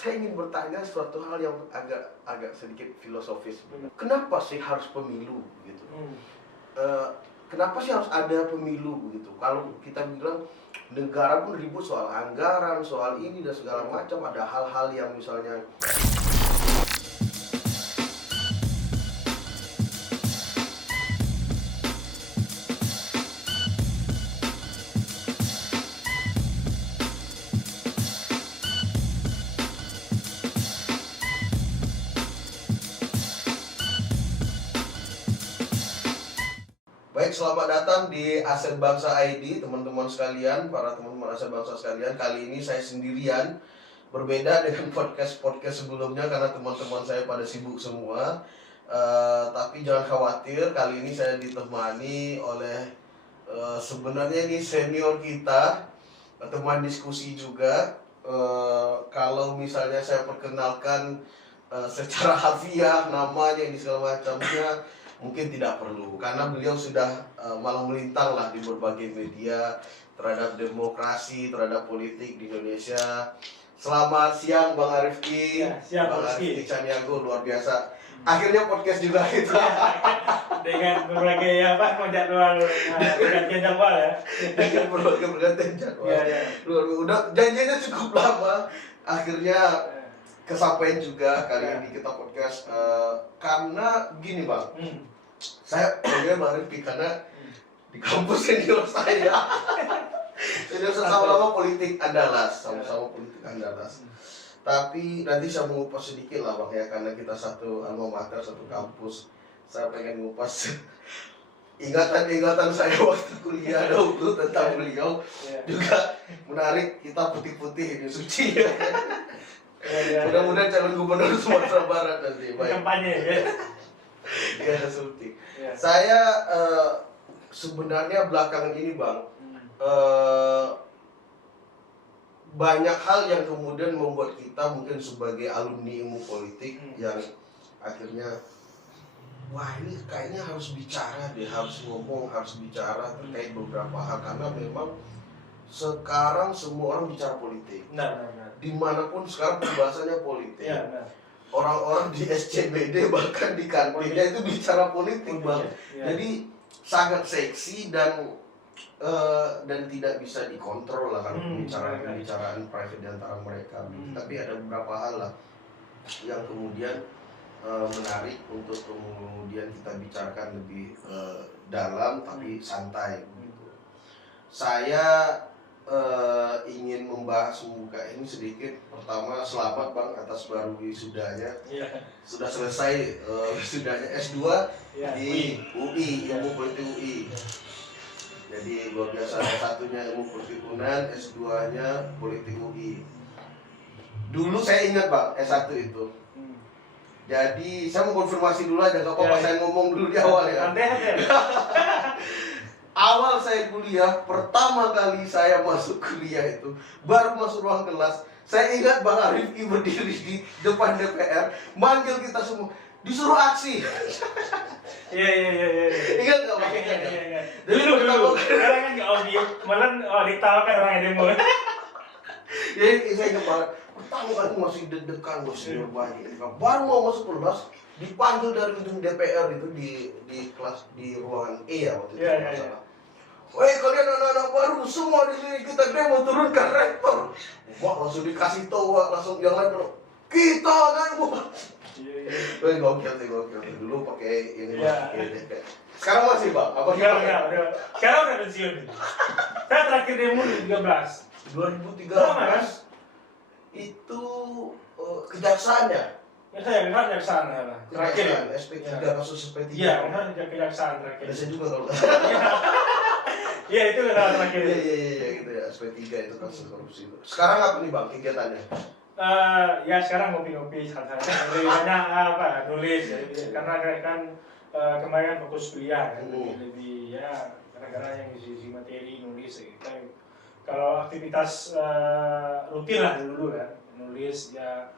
saya ingin bertanya suatu hal yang agak sedikit filosofis. Kenapa sih harus pemilu gitu? Kenapa sih harus ada pemilu gitu? Kalau kita bilang negara pun ribut soal anggaran, soal ini dan segala macam, ada hal-hal yang misalnya baik, selamat datang di Aset Bangsa ID, teman-teman sekalian, para teman-teman Aset Bangsa sekalian. Kali ini saya sendirian, berbeda dengan podcast sebelumnya karena teman-teman saya pada sibuk semua. Tapi jangan khawatir, kali ini saya ditemani oleh sebenarnya ini senior kita, teman diskusi juga. Kalau misalnya saya perkenalkan secara harfiah namanya ini segala macamnya, mungkin tidak perlu karena beliau sudah malang melintang lah di berbagai media terhadap demokrasi, terhadap politik di Indonesia. Selamat siang Bang Arifki. Ya, siang Bang Rizky. Arifki Caniago, luar biasa. Akhirnya podcast juga gitu. Dengan berbagai jadwal pergantian jadwal ya. Dengan berbagai pergantian jadwal. Ya. Udah janjinya cukup lama. Akhirnya kesampaian juga kali ini kita podcast karena gini Bang. Saya panggil Bang Arifki karena di kampus senior saya. Senior sama-sama politik Andalas, sama-sama politik Andalas. Tapi nanti saya mengupas sedikit lah Bang ya, karena kita satu alma mater, satu kampus. Saya pengen mengupas ingatan-ingatan saya waktu kuliah dahulu tentang beliau. Juga menarik, kita putih-putih ini suci. Mudah-mudahan calon gubernur Sumatera Barat nanti. Baik. Kampanye ya. Ya, seperti. Saya sebenarnya belakangan ini Bang, banyak hal yang kemudian membuat kita mungkin sebagai alumni ilmu politik yang akhirnya wah ini kayaknya harus bicara deh, harus ngomong, harus bicara terkait beberapa hal karena memang sekarang semua orang bicara politik. Dimanapun sekarang pembahasannya politik. Orang-orang di SCBD bahkan di kantinnya itu bicara politik Bang. Jadi sangat seksi dan tidak bisa dikontrol lah kalau pembicaraan private di antara mereka. Tapi ada beberapa hal lah yang kemudian menarik untuk kemudian kita bicarakan lebih dalam tapi santai. Saya ingin membahas membuka ini sedikit. Pertama, selamat Bang atas baru wisudanya. Sudah selesai wisudanya S2 di UI, Ilmu Politik UI. Jadi luar biasa, satunya Ilmu Politik UNAN, S2-nya Politik UI. Dulu saya ingat Bang, S1 itu. Jadi saya mau konfirmasi dulu aja, gak apa-apa saya ngomong dulu di awal ya. Awal saya kuliah, pertama kali saya masuk kuliah itu, baru masuk ruang kelas, saya ingat Bang Arifki berdiri di depan DPR, manggil kita semua, disuruh aksi. Iya. Ingat nggak Bang? Iya. Dulu. Sekarang kan nggak audio, malah ditawakan orang yang demo. Jadi saya ingat banget, pertama kali masih deg-degan, senior banyak, baru mau masuk kelas, dipanggil dari gedung DPR itu di kelas di ruangan E ya waktu itu. Iya. Woi kalian anak-anak baru semua di sini kita demo turunkan rektor. Wah langsung dikasih tahu, langsung yang lain bilang kita demo. Woi gokil dulu pakai ini pakai. Sekarang masih Bang? Apa Sekarang udah pensiun. Saya terakhir demo 2013 itu kejaksaannya. Saya kejaksaan lah. Terakhir SP3 kasus SP3. Iya, kejaksaan terakhir. Ada saya juga kalau. Iya itu kan terakhir. Iya gitu ya, SP3 itu kasus korupsi. Sekarang apa nih Bang kegiatannya? Ya sekarang ngopi-ngopi santai. Lebih banyak nulis ya. Karena kan kemarin fokus kuliah kan lebih ya kadang-kadang yang isi materi nulis gitu. Kalau aktivitas rutin lah dulu kan nulis ya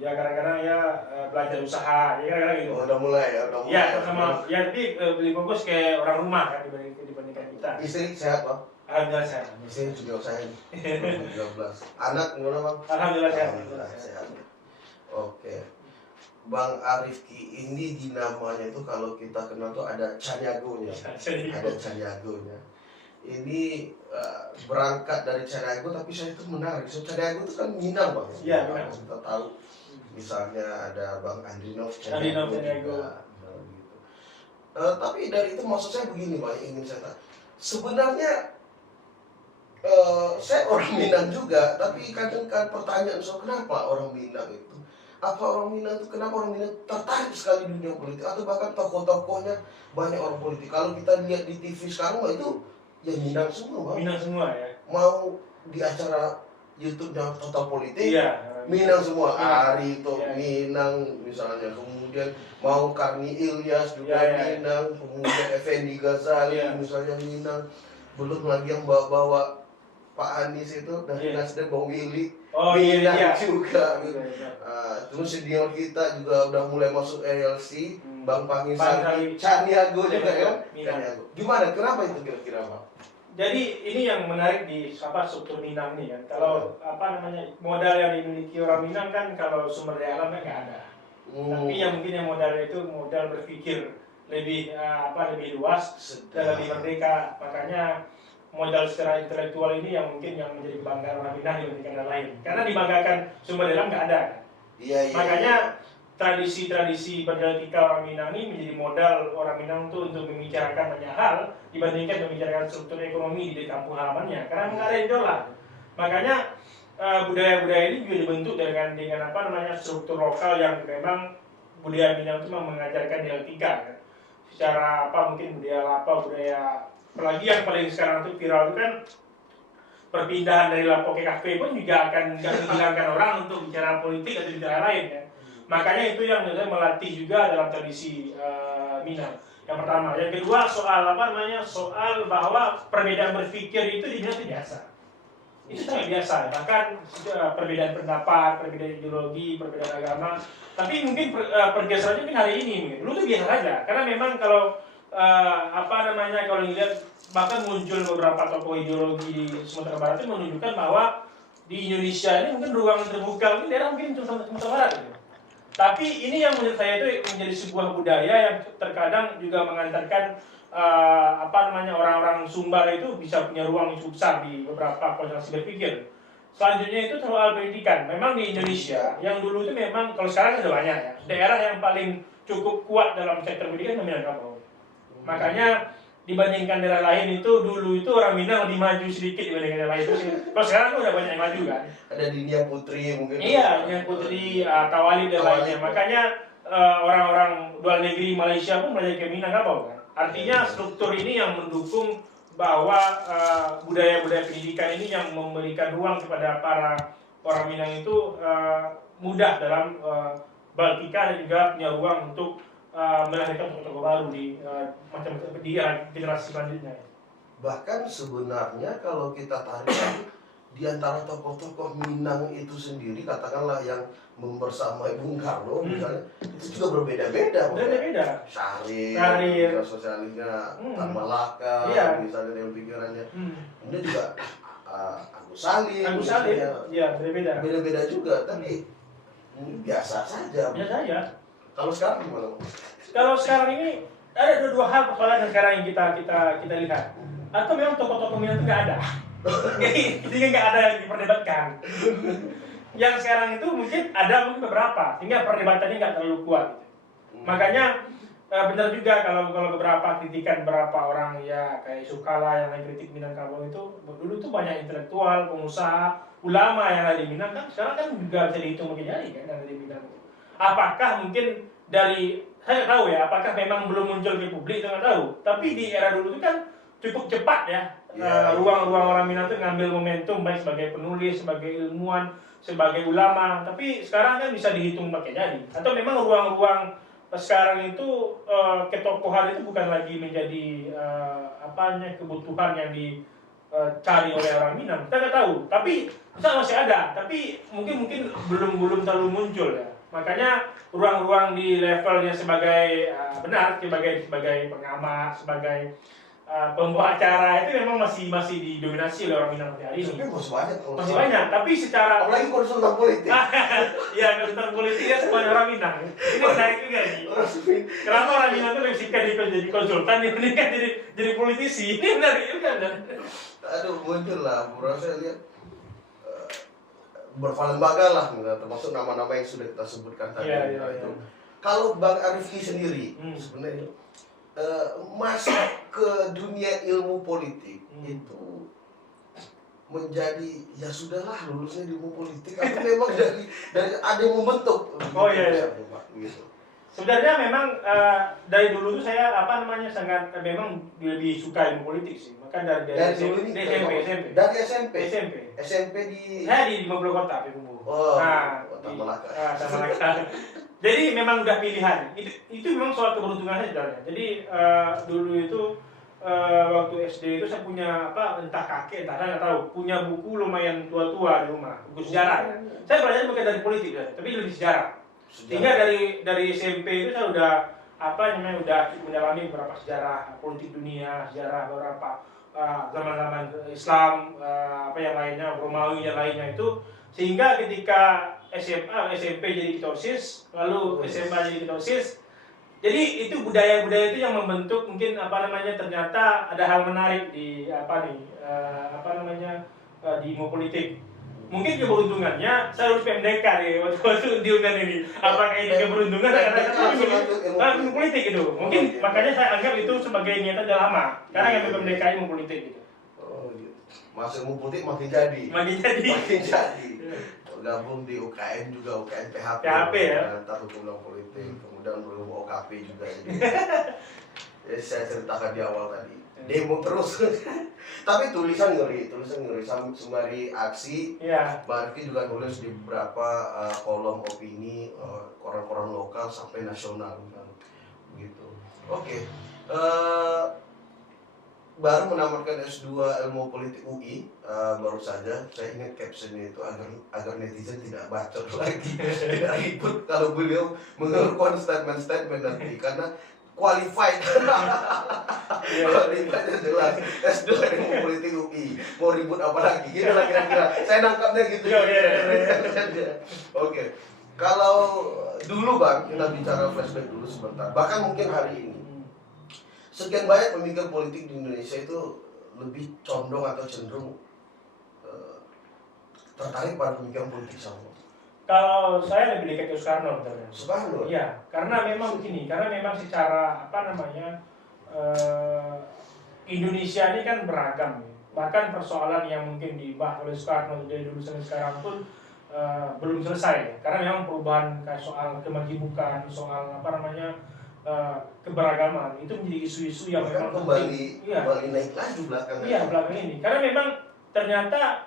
kadang-kadang ya belajar usaha ya kadang-kadang gitu. Udah mulai. Tapi lebih fokus kayak orang rumah kan dibandingkan kita. Istri sehat Bang? Alhamdulillah sehat. Istri juga saya nih. 13. Anak gimana Bang? Alhamdulillah sehat. Sehat. Bang Arifki ini di namanya itu kalau kita kenal tuh ada Caniagonya. Ada Caniagonya. Ini berangkat dari Caniago, tapi saya itu menarik. So, Caniago itu kan Minang Bang. Iya, Minang. Kita tahu misalnya ada Bang Andrinov Andrinov Caniago juga. Nah, gitu. Tapi dari itu maksud saya begini Bang, ingin saya tanya. Sebenarnya saya orang Minang juga, tapi kadang kan pertanyaan so kenapa orang Minang itu? Apa orang Minang itu, kenapa orang Minang tertarik sekali di dunia politik? Atau bahkan tokoh-tokohnya banyak orang politik. Kalau kita lihat di TV sekarang itu ya Minang semua Bang. Minang semua ya. Mau di acara YouTube-nya Total Politik, Iya. Minang semua. Iya. Ari itu Iya. Minang misalnya. Kemudian mau Karni Ilyas juga Iya. Minang. Kemudian Effendi Ghazali Iya. misalnya Minang. Belum lagi yang bawa-bawa Pak Anies itu dari Iya. Nasdem, Bang Willy, Oh Minang iya. juga. Iya, iya. Terus senior kita juga udah mulai masuk ALC, Bang Pangisari, Pangisari. Caniago juga ya. Minang. Caniago. Gimana? Kenapa itu kira-kira Pak? Jadi ini yang menarik di struktur Minang nih kan. Kalau modal yang dimiliki orang Minang kan kalau sumber daya alamnya nggak ada. Tapi yang mungkin yang modalnya itu modal berpikir lebih lebih luas dan lebih merdeka. Makanya modal secara intelektual ini yang mungkin yang menjadi kebanggaan orang Minang dibandingkan yang lain. Karena dibanggakan sumber daya alam nggak ada. Iya. Makanya tradisi-tradisi berdialektika orang Minang ini menjadi modal orang Minang untuk membicarakan banyak hal dibandingkan membicarakan struktur ekonomi di kampung halamannya, karena nggak ada yang jualan. Makanya budaya-budaya ini juga dibentuk dengan struktur lokal yang memang budaya Minang itu mengajarkan dialektika kan. Secara mungkin budaya apalagi yang paling sekarang itu viral itu kan perpindahan dari Lapo ke kafe pun juga akan menghilangkan orang untuk bicara politik atau bicara lain ya. Makanya itu yang melatih juga dalam tradisi Minang. Yang pertama, yang kedua soal soal bahwa perbedaan berpikir itu di Minang itu biasa. Itu sangat biasa. Bahkan perbedaan pendapat, perbedaan ideologi, perbedaan agama. Tapi mungkin pergeserannya mungkin hari ini mungkin. Dulu itu biasa saja. Karena memang kalau kalau dilihat bahkan muncul beberapa tokoh ideologi di Sumatera Barat itu menunjukkan bahwa di Indonesia ini mungkin ruang terbuka mungkin daerah mungkin cuma Sumatera Barat gitu. Tapi ini yang menurut saya itu menjadi sebuah budaya yang terkadang juga mengantarkan orang-orang Sumbar itu bisa punya ruang yang cukup besar di beberapa konsentrasi berpikir. Selanjutnya itu soal pendidikan. Memang di Indonesia yang dulu itu memang kalau sekarang sudah banyak ya. Daerah yang paling cukup kuat dalam sektor pendidikan itu Minangkabau. Makanya dibandingkan daerah lain itu dulu itu orang Minang lebih maju sedikit dibandingkan daerah lain itu. Kalau sekarang udah banyak yang maju kan. Ada di Nia Putri mungkin. Iya, Nia Putri, Tawali dan lainnya. Makanya orang-orang luar negeri Malaysia pun belajar ke Minangkabau kan. Artinya struktur ini yang mendukung bahwa budaya-budaya pendidikan ini yang memberikan ruang kepada para orang Minang itu mudah dalam berpikir dan juga punya ruang untuk melahirkan tokoh-tokoh baru di macam-macam di generasi selanjutnya. Bahkan sebenarnya kalau kita tarik di antara tokoh-tokoh Minang itu sendiri, katakanlah yang membersamai Bung Karno misalnya, itu juga berbeda-beda. Berbeda-beda. Syahrir, sosialisnya Tan Malaka, misalnya dengan pikirannya. Kemudian juga Agus Salim, ya berbeda. Beda-beda juga, tapi biasa saja. Biasa saja. Kalau sekarang gimana? Kalau sekarang ini ada dua hal persoalan yang sekarang yang kita lihat. Atau memang tokoh-tokoh Minang itu nggak ada. Jadi nggak ada yang diperdebatkan. Yang sekarang itu mungkin ada beberapa, sehingga perdebatannya nggak terlalu kuat. Makanya benar juga kalau beberapa kritikan beberapa orang ya kayak Sukala yang kritik Minangkabau itu dulu tuh banyak intelektual, pengusaha, ulama yang ada di Minang kan sekarang kan juga bisa dihitung pakai jari kan yang ada di Minang. Apakah mungkin dari saya tahu ya, apakah memang belum muncul di publik itu nggak tahu. Tapi di era dulu itu kan cukup cepat ya. Ruang-ruang orang Minang itu ngambil momentum baik sebagai penulis, sebagai ilmuwan, sebagai ulama. Tapi sekarang kan bisa dihitung pakai jari. Atau memang ruang-ruang sekarang itu ketokohan itu bukan lagi menjadi kebutuhan yang dicari oleh orang Minang. Kita nggak tahu. Tapi bisa masih ada. Tapi mungkin belum terlalu muncul ya. Makanya ruang-ruang di levelnya sebagai benar sebagai pengamat, sebagai pembawa acara itu memang masih didominasi oleh orang Minang sampai hari ini. Tapi masih banyak kalau Masih banyak, tapi secara apalagi konsultan politik. ya konsultan politik ya semuanya orang Minang. Ini menarik juga nih. Kenapa orang Minang itu lebih suka jadi konsultan dibandingkan jadi politisi? Ini menarik juga kan? Aduh, muncul lah, bro, saya lihat bervalembaga lah, termasuk nama-nama yang sudah kita sebutkan tadi. Itu. Kalau Bang Arifki sendiri, sebenarnya masuk ke dunia ilmu politik itu menjadi ya sudahlah lulusnya di ilmu politik, atau memang dari ada yang membentuk. Oh iya. Gitu. Sebenarnya memang dari dulu tuh saya sangat memang lebih suka ilmu politik sih. Maka dari SMP di saya di Mablo Kota, Pembu. Oh, Kota Malaka. Jadi memang udah pilihan. Itu memang soal keberuntungan saja sebenarnya. Jadi dulu itu waktu SD itu saya punya entah kakek entah saya nggak tahu, punya buku lumayan tua-tua di rumah, buku sejarah. Saya belajar bukan dari politik ya, tapi lebih sejarah. Sehingga dari SMP itu saya udah udah mendalami beberapa sejarah politik dunia, sejarah beberapa zaman-zaman Islam, yang lainnya, Romawi dan lainnya itu, sehingga ketika SMP jadi ketua OSIS, lalu SMA jadi ketua OSIS. Jadi itu budaya-budaya itu yang membentuk mungkin ternyata ada hal menarik di di ilmu politik. Mungkin keberuntungannya saya harus PMDK waktu diundang ini. Apakah ini keberuntungan karena ilmu politik itu? Mungkin makanya saya anggap itu sebagai niatan sudah lama. Karena ngambil PMDK ilmu politik gitu. Oh gitu. Masuk ilmu politik makin jadi. Gabung di UKM juga, UKM PHP ya. Tahu pulang politik, kemudian berilmu OKP juga. Jadi saya ceritakan di awal tadi. Demo terus. Tapi tulisan ngeri sembari aksi. Iya. Barki juga nulis di beberapa kolom opini koran-koran lokal sampai nasional kan. Begitu. Oke. Baru menamatkan S2 Ilmu Politik UI, baru saja saya ingat captionnya itu agar netizen tidak bacot lagi, tidak ribut kalau beliau mengeluarkan statement nanti karena qualified. Qualifiednya jelas. S2 Ilmu Politik UI, mau ribut apa lagi? Gitu lah kira-kira. Saya nangkapnya gitu. Oke. Kalau dulu Bang, kita bicara flashback dulu sebentar. Bahkan mungkin hari ini sekian banyak pemikir politik di Indonesia itu lebih condong atau cenderung tertarik pada pemikiran politik sama. Kalau saya lebih dekat ke Soekarno. Soekarno? Iya, karena memang begini, karena memang secara Indonesia ini kan beragam. Bahkan persoalan yang mungkin dibahas oleh Soekarno dari dulu sampai sekarang pun belum selesai. Karena memang perubahan kayak soal kemajibukan, soal keberagaman itu menjadi isu-isu yang memang kembali naik lagi belakangan. Iya, belakangan ini. Karena memang ternyata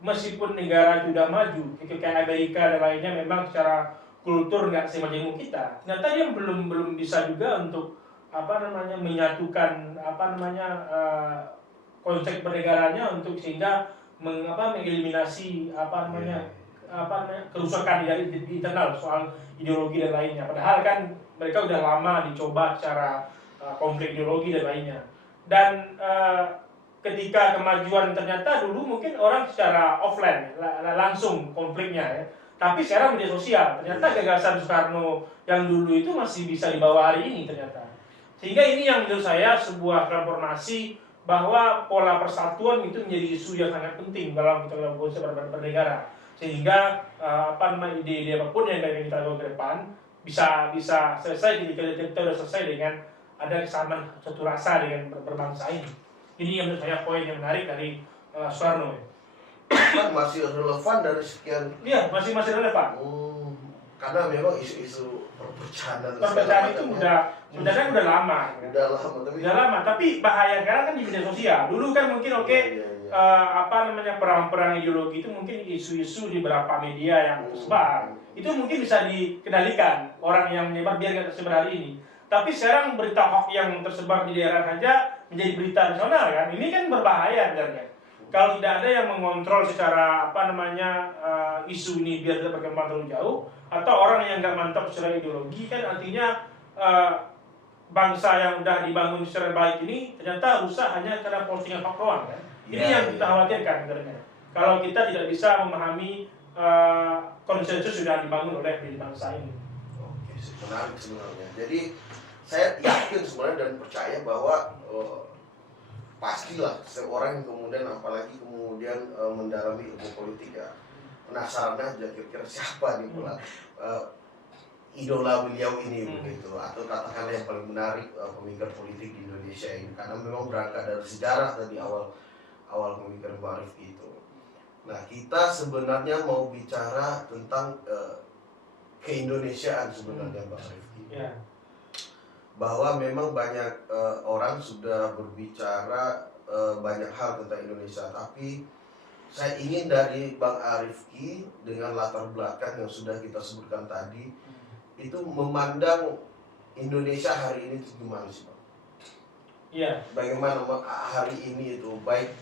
meskipun negara sudah maju, kayak Amerika dan lainnya, memang secara kultur nggak semajemuk kita. Ternyata dia belum bisa juga untuk menyatukan konsep pernegaranya untuk sehingga mengeliminasi kerusakan di internal soal ideologi dan lainnya. Padahal kan mereka udah lama dicoba secara konflik ideologi dan lainnya. Dan ketika kemajuan ternyata dulu mungkin orang secara offline langsung konfliknya ya. Tapi sekarang media sosial ternyata gagasan Soekarno yang dulu itu masih bisa dibawa hari ini ternyata. Sehingga ini yang menurut saya sebuah transformasi bahwa pola persatuan itu menjadi isu yang sangat penting dalam kita konsep bernegara. Sehingga ide-ide apapun yang akan kita lakukan ke depan bisa selesai ketika kita sudah selesai dengan ada kesamaan satu rasa dengan berbangsa ini. Ini yang menurut saya poin yang menarik dari Soekarno. Kan masih relevan dari sekian. Iya, masih relevan. Karena memang isu-isu perpecahan itu sebenarnya udah lama. Udah lama, tapi bahaya sekarang kan di media sosial. Dulu kan mungkin perang-perang ideologi itu mungkin isu-isu di beberapa media yang tersebar. Itu mungkin bisa dikendalikan orang yang menyebar biar nggak tersebar hari ini. Tapi sekarang berita hoax yang tersebar di daerah saja menjadi berita nasional kan. Ini kan berbahaya sebenarnya. Kalau tidak ada yang mengontrol secara isu ini biar tidak berkembang terlalu jauh, atau orang yang nggak mantap secara ideologi kan artinya bangsa yang udah dibangun secara baik ini ternyata rusak hanya karena postingan fakta doang kan. Ini yang kita khawatirkan sebenarnya. Kalau kita tidak bisa memahami konsensus sudah dibangun oleh bangsa ini. Oke, menarik sebenarnya. Jadi saya yakin sebenarnya dan percaya bahwa pastilah seorang yang kemudian apalagi kemudian mendalami ilmu politik ya penasaran aja kira-kira siapa nih idola beliau ini begitu, atau katakanlah yang paling menarik pemikir politik di Indonesia ini, karena memang berangkat dari sejarah tadi awal pemikiran Mbak Arif itu. Nah, kita sebenarnya mau bicara tentang keindonesiaan sebenarnya Mbak Arif. Yeah. Bahwa memang banyak orang sudah berbicara banyak hal tentang Indonesia, tapi saya ingin dari Bang Arifki dengan latar belakang yang sudah kita sebutkan tadi itu memandang Indonesia hari ini itu gimana sih Bang? Iya. Bagaimana hari ini itu baik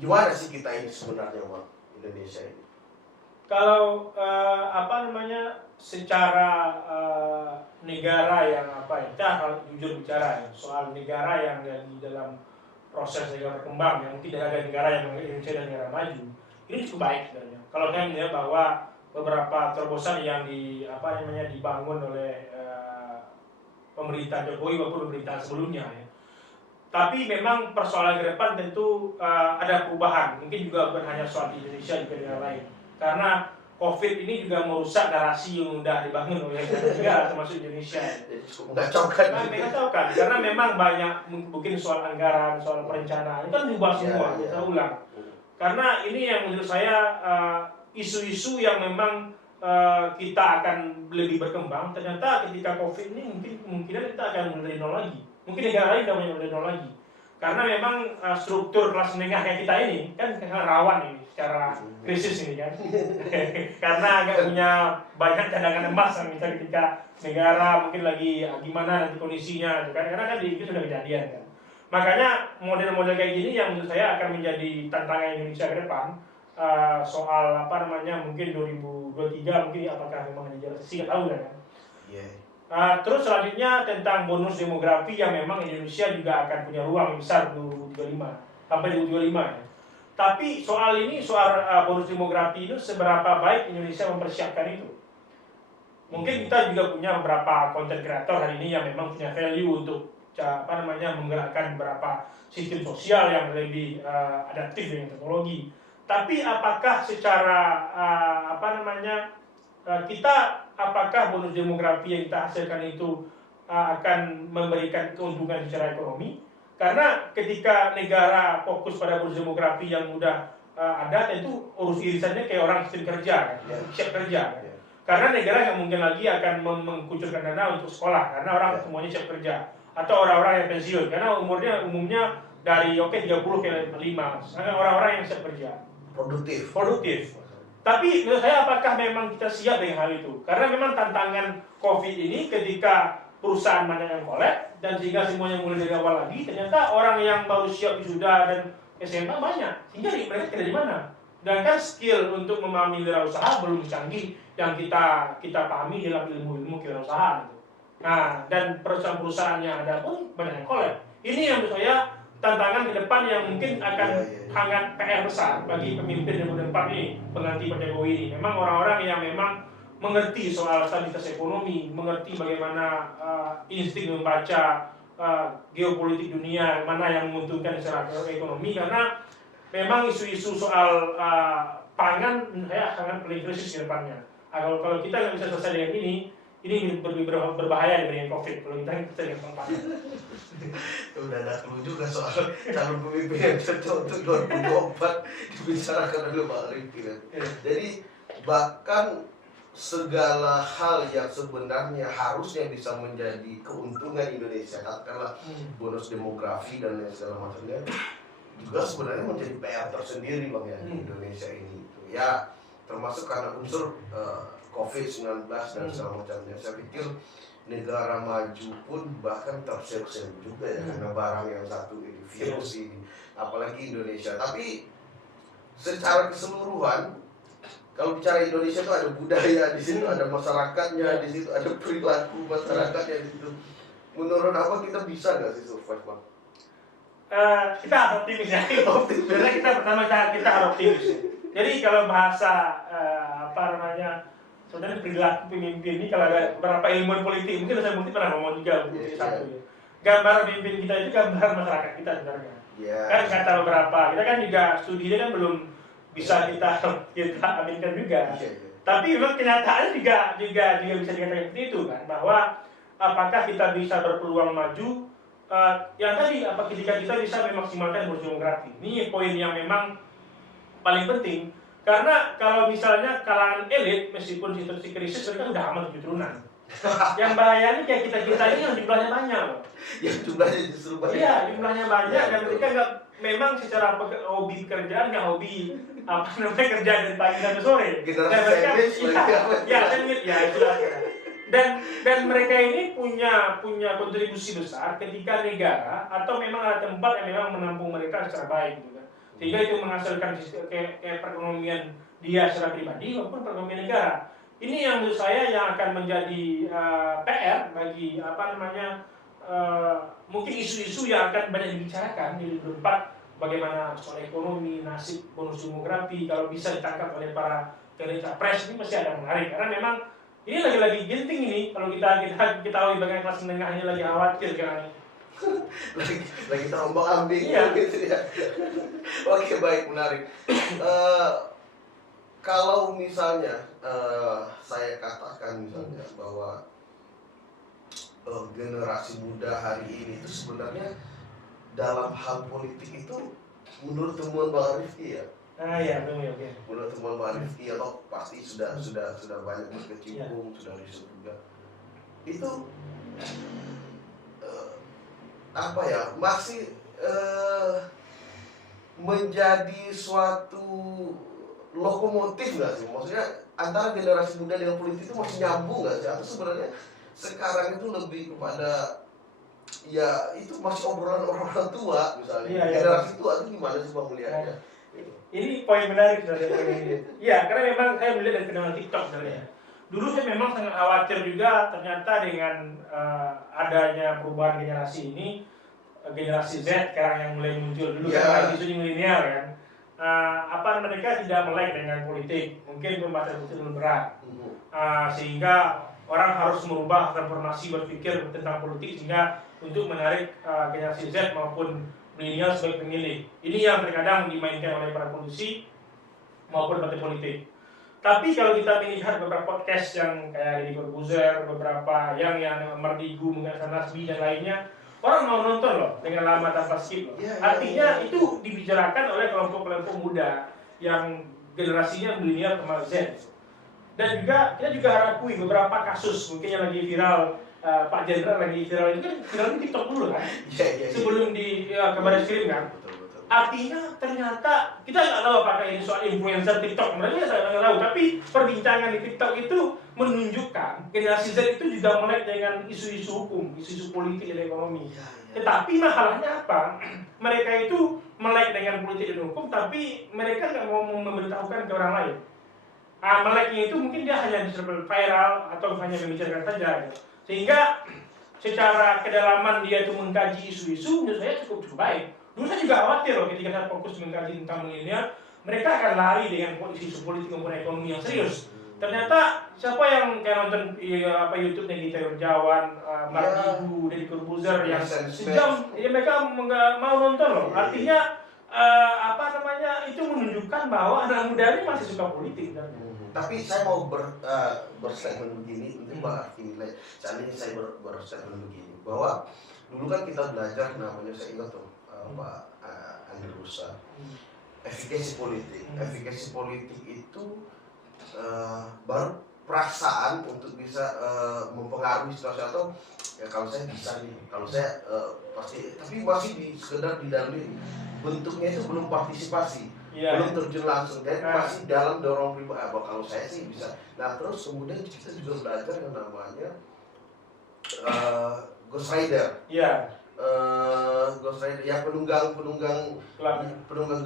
gimana sih kita ini sebenarnya Bang Indonesia ini? Kalau secara negara yang kita kalau jujur bicara ya, soal negara yang di dalam proses negara berkembang yang mungkin ada negara yang Indonesia dan negara maju ini cukup baik sebenarnya. Kalau saya melihat bahwa beberapa terobosan yang dibangun oleh pemerintah Jokowi maupun pemerintah sebelumnya ya. Tapi memang persoalan ke depan tentu ada perubahan. Mungkin juga bukan hanya soal di Indonesia, juga di negara lain. Karena COVID ini juga merusak narasi yang sudah dibangun oleh negara termasuk Indonesia. Mengacaukan. Karena memang banyak mungkin soal anggaran, soal perencanaan itu kan diubah semua, kita ulang. Karena ini yang menurut saya isu-isu yang memang kita akan lebih berkembang. Ternyata ketika COVID ini kemungkinan kita akan mulai nol lagi. Mungkin negara lain tidak mulai nol lagi. Karena memang struktur kelas menengah kayak kita ini kan rawan ini secara krisis ini kan. Karena nggak punya banyak cadangan emas misalnya ketika negara mungkin lagi gimana nanti kondisinya, kan? Karena kan itu sudah kejadian kan. Makanya model-model kayak gini yang menurut saya akan menjadi tantangan Indonesia ke depan. Soal mungkin 2023 mungkin apakah memang ada resesi, nggak tahu kan. Terus selanjutnya tentang bonus demografi yang memang Indonesia juga akan punya ruang yang besar 2035 sampai 2025 ya. Tapi soal bonus demografi itu seberapa baik Indonesia mempersiapkan itu. Mungkin kita juga punya beberapa content creator hari ini yang memang punya value untuk menggerakkan beberapa sistem sosial yang lebih adaptif dengan teknologi. Tapi apakah secara apakah bonus demografi yang kita hasilkan itu akan memberikan keuntungan secara ekonomi? Karena ketika negara fokus pada bonus demografi yang mudah ada, tentu urus irisannya kayak orang sistem kerja, siap kerja. Karena negara yang mungkin lagi akan mengkucurkan dana untuk sekolah, karena orang semuanya siap kerja. Atau orang-orang yang pensiun, karena umumnya dari 30 ke 5, orang-orang yang siap kerja. Produktif. Tapi menurut saya apakah memang kita siap dengan hal itu? Karena memang tantangan COVID ini ketika perusahaan banyak yang collab dan sehingga semuanya mulai dari awal lagi, ternyata orang yang baru siap wisuda dan SMA banyak. Sehingga mereka kerja di mana? Sedangkan skill untuk memahami wirausaha belum canggih yang kita pahami dalam ilmu kewirausahaan. Nah, dan perusahaan-perusahaan yang ada pun banyak yang collab. Ini yang menurut saya tantangan ke depan yang mungkin akan hangat PR besar bagi pemimpin yang depan ini, pengganti Pak Jokowi ini. Memang orang-orang yang memang mengerti soal stabilitas ekonomi, mengerti bagaimana insting membaca geopolitik dunia, mana yang menguntungkan secara ekonomi, karena memang isu-isu soal pangan saya sangat paling krisis di depannya. Kalau kita nggak bisa selesai dengan ini berbahaya dengan COVID kalau kita dengan tempat. Udah ada clue juga soal calon pemimpin yang cocok untuk 2024 dibicarakan oleh Pak Arif. Jadi bahkan segala hal yang sebenarnya harusnya bisa menjadi keuntungan Indonesia, katakanlah bonus demografi dan lain segala macamnya, juga sebenarnya menjadi PR tersendiri Bang ya di Indonesia ini. Ya termasuk karena unsur COVID-19 dan segala macamnya. Saya pikir negara maju pun bahkan terseok-seok juga ya karena barang yang satu ini, virus ini, apalagi Indonesia. Tapi secara keseluruhan kalau bicara Indonesia itu ada budaya di situ, ada masyarakatnya di situ, ada perilaku masyarakatnya di situ. Menurut apa kita bisa nggak sih survive, Bang? Kita harus optimis ya. Sebenarnya kita pertama kita harus optimis. Jadi kalau bahasa sebenarnya perilaku pemimpin ini, kalau ada beberapa ilmuwan politik, mungkin saya pernah ngomong juga satu ya. Gambar pemimpin kita itu gambar masyarakat kita sebenarnya. Kan kata beberapa, kita kan juga studinya kan belum bisa kita aminkan juga. Tapi memang kenyataannya juga bisa dikatakan seperti itu kan, bahwa apakah kita bisa berpeluang maju, yang tadi ketika kita bisa memaksimalkan bonus demografi. Ini poin yang memang paling penting, karena kalau misalnya kalangan elit meskipun situasi krisis mereka sudah aman 7 turunan. Yang bahaya ini kayak kita ini yang jumlahnya banyak loh. Yang jumlahnya justru banyak. Iya, jumlahnya banyak dan mereka nggak, memang secara hobi kerjaan nggak hobi kerja dari pagi sampai sore. Generasi sandwich itulah. Dan mereka ini punya kontribusi besar ketika negara atau memang ada tempat yang memang menampung mereka secara baik gitu kan. Sehingga itu menghasilkan kayak perekonomian dia secara pribadi maupun perekonomian negara. Ini yang menurut saya yang akan menjadi PR bagi mungkin isu-isu yang akan banyak dibicarakan di 2024, bagaimana soal ekonomi, nasib bonus demografi kalau bisa ditangkap oleh para kandidat capres, ini masih ada menarik karena memang ini lagi-lagi genting ini kalau kita tahu bagaimana kelas menengah ini lagi khawatir kan. lagi terombang-ambing gitu ya. Oke, baik, menarik. Kalau misalnya saya katakan misalnya bahwa generasi muda hari ini itu sebenarnya dalam hal politik itu menurut temuan Bang Rifki ya. Ya, oke. Menurut temuan Bang Rifki atau pasti sudah banyak berkecimpung, sudah riset juga. Itu masih menjadi suatu lokomotif nggak sih? Maksudnya antara generasi muda dengan politik itu masih nyambung nggak sih? Atau sebenarnya sekarang itu lebih kepada ya itu masih obrolan orang tua misalnya. Generasi tua itu gimana sih Bang melihatnya? Ini poin menarik sebenarnya. Iya, karena memang saya melihat dari fenomena TikTok sebenarnya. Dulu saya memang sangat khawatir juga ternyata dengan adanya perubahan generasi ini, generasi Z sekarang yang mulai muncul dulu kan isu milenial kan. Mereka tidak melek dengan politik, mungkin pembahasan politik terlalu berat, sehingga orang harus merubah transformasi berpikir tentang politik sehingga untuk menarik generasi Z maupun milenial sebagai pemilih. Ini yang terkadang dimainkan oleh para politisi maupun partai politik. Tapi kalau kita melihat beberapa podcast yang kayak Deddy Corbuzier, beberapa yang Mardigu, Mengasah Nasbi dan lainnya, orang mau nonton loh dengan lama tanpa skip loh. Artinya itu dibicarakan oleh kelompok-kelompok muda yang generasinya milenial ke Z. Dan juga kita juga akui beberapa kasus mungkin yang lagi viral, Pak Jenderal lagi viral itu kan viral di TikTok dulu kan, sebelum di kabar eskrim kan. Artinya ternyata kita nggak tahu apakah ini soal influencer TikTok, mereka nggak tahu. Tapi perbincangan di TikTok itu menunjukkan generasi Z itu juga melek dengan isu-isu hukum, isu-isu politik dan ekonomi. Tetapi masalahnya apa? Mereka itu melek dengan politik dan hukum, tapi mereka nggak mau memberitahukan ke orang lain. Meleknya itu mungkin dia hanya bisa viral atau hanya membicarakan saja. Sehingga secara kedalaman dia itu mengkaji isu-isu menurut saya cukup baik. Dulu saya juga khawatir loh ketika saya fokus mengkaji tentang milenial, mereka akan lari dengan isu politik maupun ekonomi yang serius. Ternyata siapa yang kayak nonton YouTube-nya Gita Yurjawan, Mardigu, Deddy Corbuzier yang sejam, mereka nggak mau nonton loh. Artinya itu menunjukkan bahwa anak muda ini masih suka politik. Tapi saya mau berstatement begini, mungkin Bang Arfi nilai. Seandainya saya berstatement begini, bahwa dulu kan kita belajar namanya, saya ingat tuh Pak Andri Rusa, efikasi politik. Efikasi politik itu baru perasaan untuk bisa mempengaruhi situasi atau ya kalau saya bisa nih, kalau saya pasti, tapi masih sekedar di dalam bentuknya itu belum partisipasi. Belum terjun langsung, dan masih dalam dorong pribadi. Kalau saya sih bisa. Nah terus kemudian kita juga belajar yang namanya Ghost Rider. Ghost Rider ya penunggang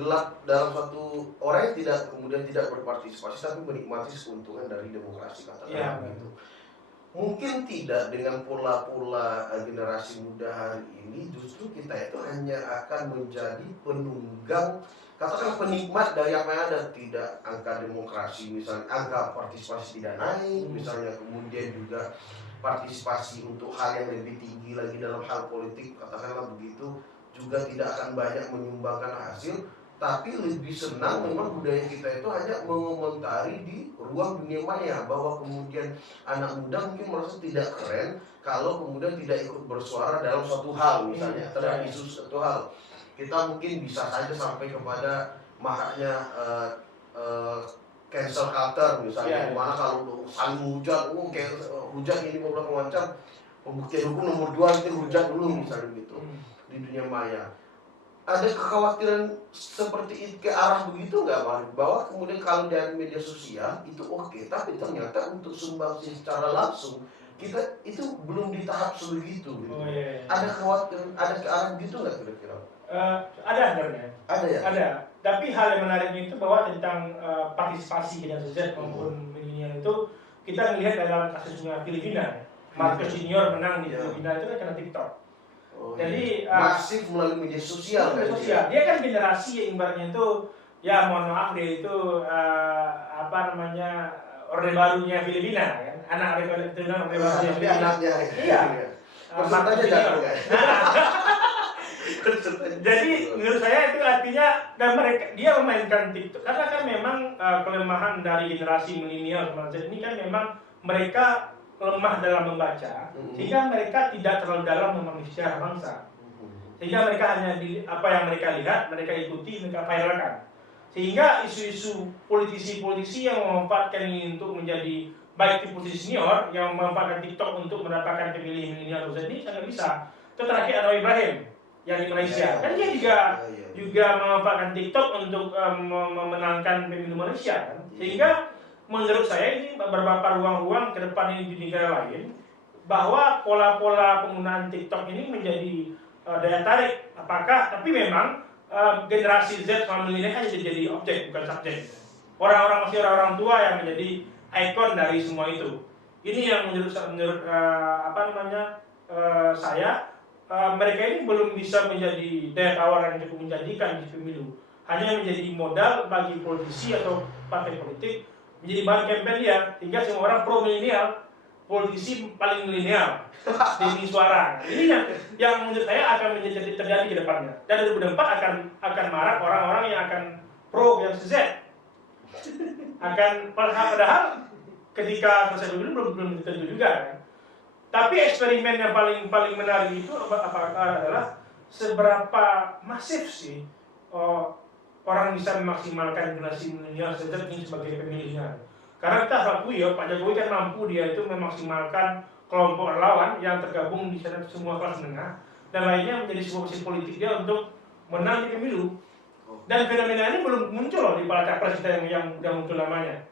gelap dalam suatu orang yang tidak kemudian tidak berpartisipasi tapi menikmati keuntungan dari demokrasi katakanlah begitu. Mungkin tidak dengan pola-pola generasi muda hari ini, justru kita itu hanya akan menjadi penunggang, katakan penikmat dari apa yang ada. Tidak angka demokrasi misalnya, angka partisipasi tidak naik misalnya, kemudian juga partisipasi untuk hal yang lebih tinggi lagi dalam hal politik katakanlah begitu juga tidak akan banyak menyumbangkan hasil. Tapi lebih senang memang budaya kita itu hanya mengomentari di ruang dunia maya, bahwa kemudian anak muda mungkin merasa tidak keren kalau kemudian tidak ikut bersuara dalam suatu hal misalnya terhadap isu suatu hal. Kita mungkin bisa saja sampai kepada maraknya cancel culture misalnya, mana kalau saling hujat, hujat ini beberapa macam, pembuktian hukum nomor 2 itu hujat dulu misalnya gitu di dunia maya. Ada kekhawatiran seperti itu ke arah begitu nggak Pak? Bahwa kemudian kalau dari media sosial itu oke, tapi ternyata untuk sumbangsi secara langsung kita itu belum di tahap sebegitu gitu. Ada kekhawatiran, ada ke arah begitu nggak kira-kira? Ada sebenarnya. Ada ya? Ada. Tapi hal yang menariknya itu bahwa tentang partisipasi generasi Z maupun milenial itu kita melihat dalam kasusnya Filipina. Marcos Junior menang di Filipina itu kan karena TikTok. Jadi masif melalui media sosial. Dia kan generasi yang ibaratnya itu ya mohon maaf dia itu orde barunya Filipina kan, anak orde barunya Filipina. Iya. Makanya jangan. Jadi menurut saya itu artinya dan dia memainkan TikTok karena kan memang kelemahan dari generasi milenial ini kan memang mereka lemah dalam membaca, sehingga mereka tidak terlalu dalam memahami sejarah bangsa, sehingga mereka hanya apa yang mereka lihat, mereka ikuti, mereka viralkan, sehingga isu-isu politisi-politisi yang memanfaatkan ini untuk menjadi baik di posisi senior yang memanfaatkan TikTok untuk mendapatkan pemilih milenial ini sangat bisa. Itu terakhir Anwar Ibrahim yang di Malaysia, kan dia juga memanfaatkan TikTok untuk memenangkan pemilu Malaysia, kan? Sehingga menurut saya ini beberapa ruang-ruang ke depan ini di negara lain bahwa pola-pola penggunaan TikTok ini menjadi daya tarik. Tapi memang generasi Z sama milenial hanya jadi objek bukan subjek. Orang-orang tua yang menjadi ikon dari semua itu. Ini yang menurut saya mereka ini belum bisa menjadi daya tawar yang cukup menjanjikan di pemilu. Hanya menjadi modal bagi politisi atau partai politik menjadi bahan kampanye dia, hingga semua orang pro milenial, politisi paling milenial di suara. Ini yang menurut saya akan terjadi ke depannya. Dan 2024 akan marak orang-orang yang akan pro yang Z. Padahal ketika selesai dulu belum tentu juga kan. Tapi eksperimen yang paling menarik itu adalah seberapa masif sih orang bisa memaksimalkan generasi milenial ini sebagai pemilihnya. Karena kita akui ya, Pak Jokowi kan mampu dia itu memaksimalkan kelompok relawan yang tergabung di sana semua kelas menengah dan lainnya menjadi sebuah mesin politik dia untuk menang di pemilu. Dan fenomena ini belum muncul loh di para capres kita yang udah muncul namanya.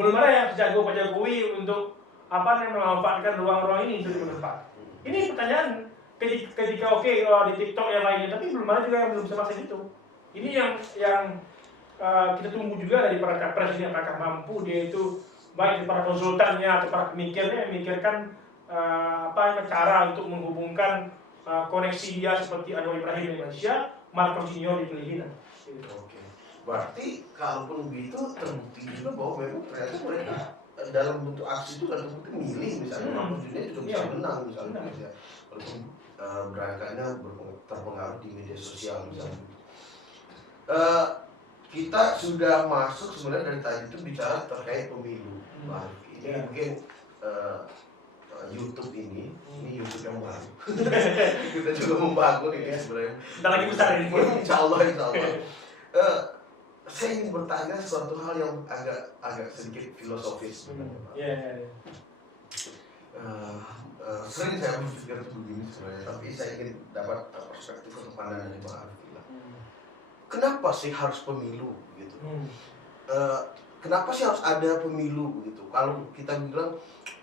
Belum ada yang sejago Pak Jokowi untuk memanfaatkan ruang-ruang ini untuk berdebat. Ini pertanyaan ketika di TikTok yang lainnya, tapi belum ada juga yang belum bisa masuk itu. Ini yang kita tunggu juga dari para capres ini, apakah mampu dia itu baik dari para konsultannya atau para pemikirnya yang memikirkan cara untuk menghubungkan koneksi dia seperti Anwar Ibrahim di Malaysia, Marcos Junior di Filipina. Oke. Berarti kalaupun begitu terbukti juga bahwa memang ternyata mereka dalam bentuk aksi itu kan terbukti milih misalnya Marcos Junior juga bisa menang misalnya, walaupun berangkatnya terpengaruh di media sosial misalnya. Kita sudah masuk sebenarnya dari tadi itu bicara terkait pemilu. Ini mungkin YouTube ini YouTube yang baru. Kita juga membangun ini sebenarnya. Kita lagi besar ini. Insya Allah. Saya ingin bertanya suatu hal yang agak sedikit filosofis sebenarnya, Pak. Sering saya berpikir begini sebenarnya, tapi saya ingin dapat perspektif atau pandangan dari Pak Arif. Kenapa sih harus pemilu gitu? Kenapa sih harus ada pemilu gitu? Kalau kita bilang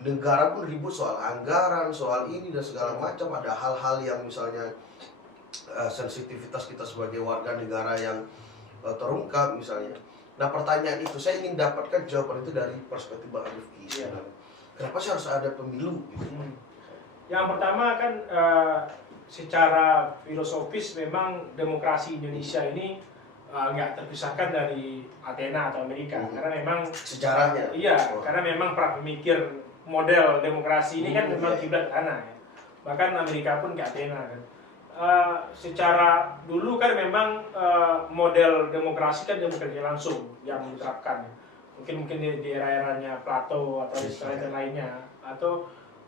negara pun ribut soal anggaran, soal ini dan segala macam. Ada hal-hal yang misalnya sensitivitas kita sebagai warga negara yang terungkap misalnya. Nah pertanyaan itu saya ingin dapatkan jawaban itu dari perspektif Bang Rifki. Kenapa sih harus ada pemilu? Gitu? Yang pertama kan secara filosofis memang demokrasi Indonesia ini nggak terpisahkan dari Athena atau Amerika, karena memang sejarahnya. Iya, karena memang para pemikir model demokrasi ini kan memang kiblat sana ya. Bahkan Amerika pun ke Athena kan. Secara dulu kan memang model demokrasi kan demokrasi langsung yang diterapkan. Mungkin di era-eranya Plato atau istilah lainnya, atau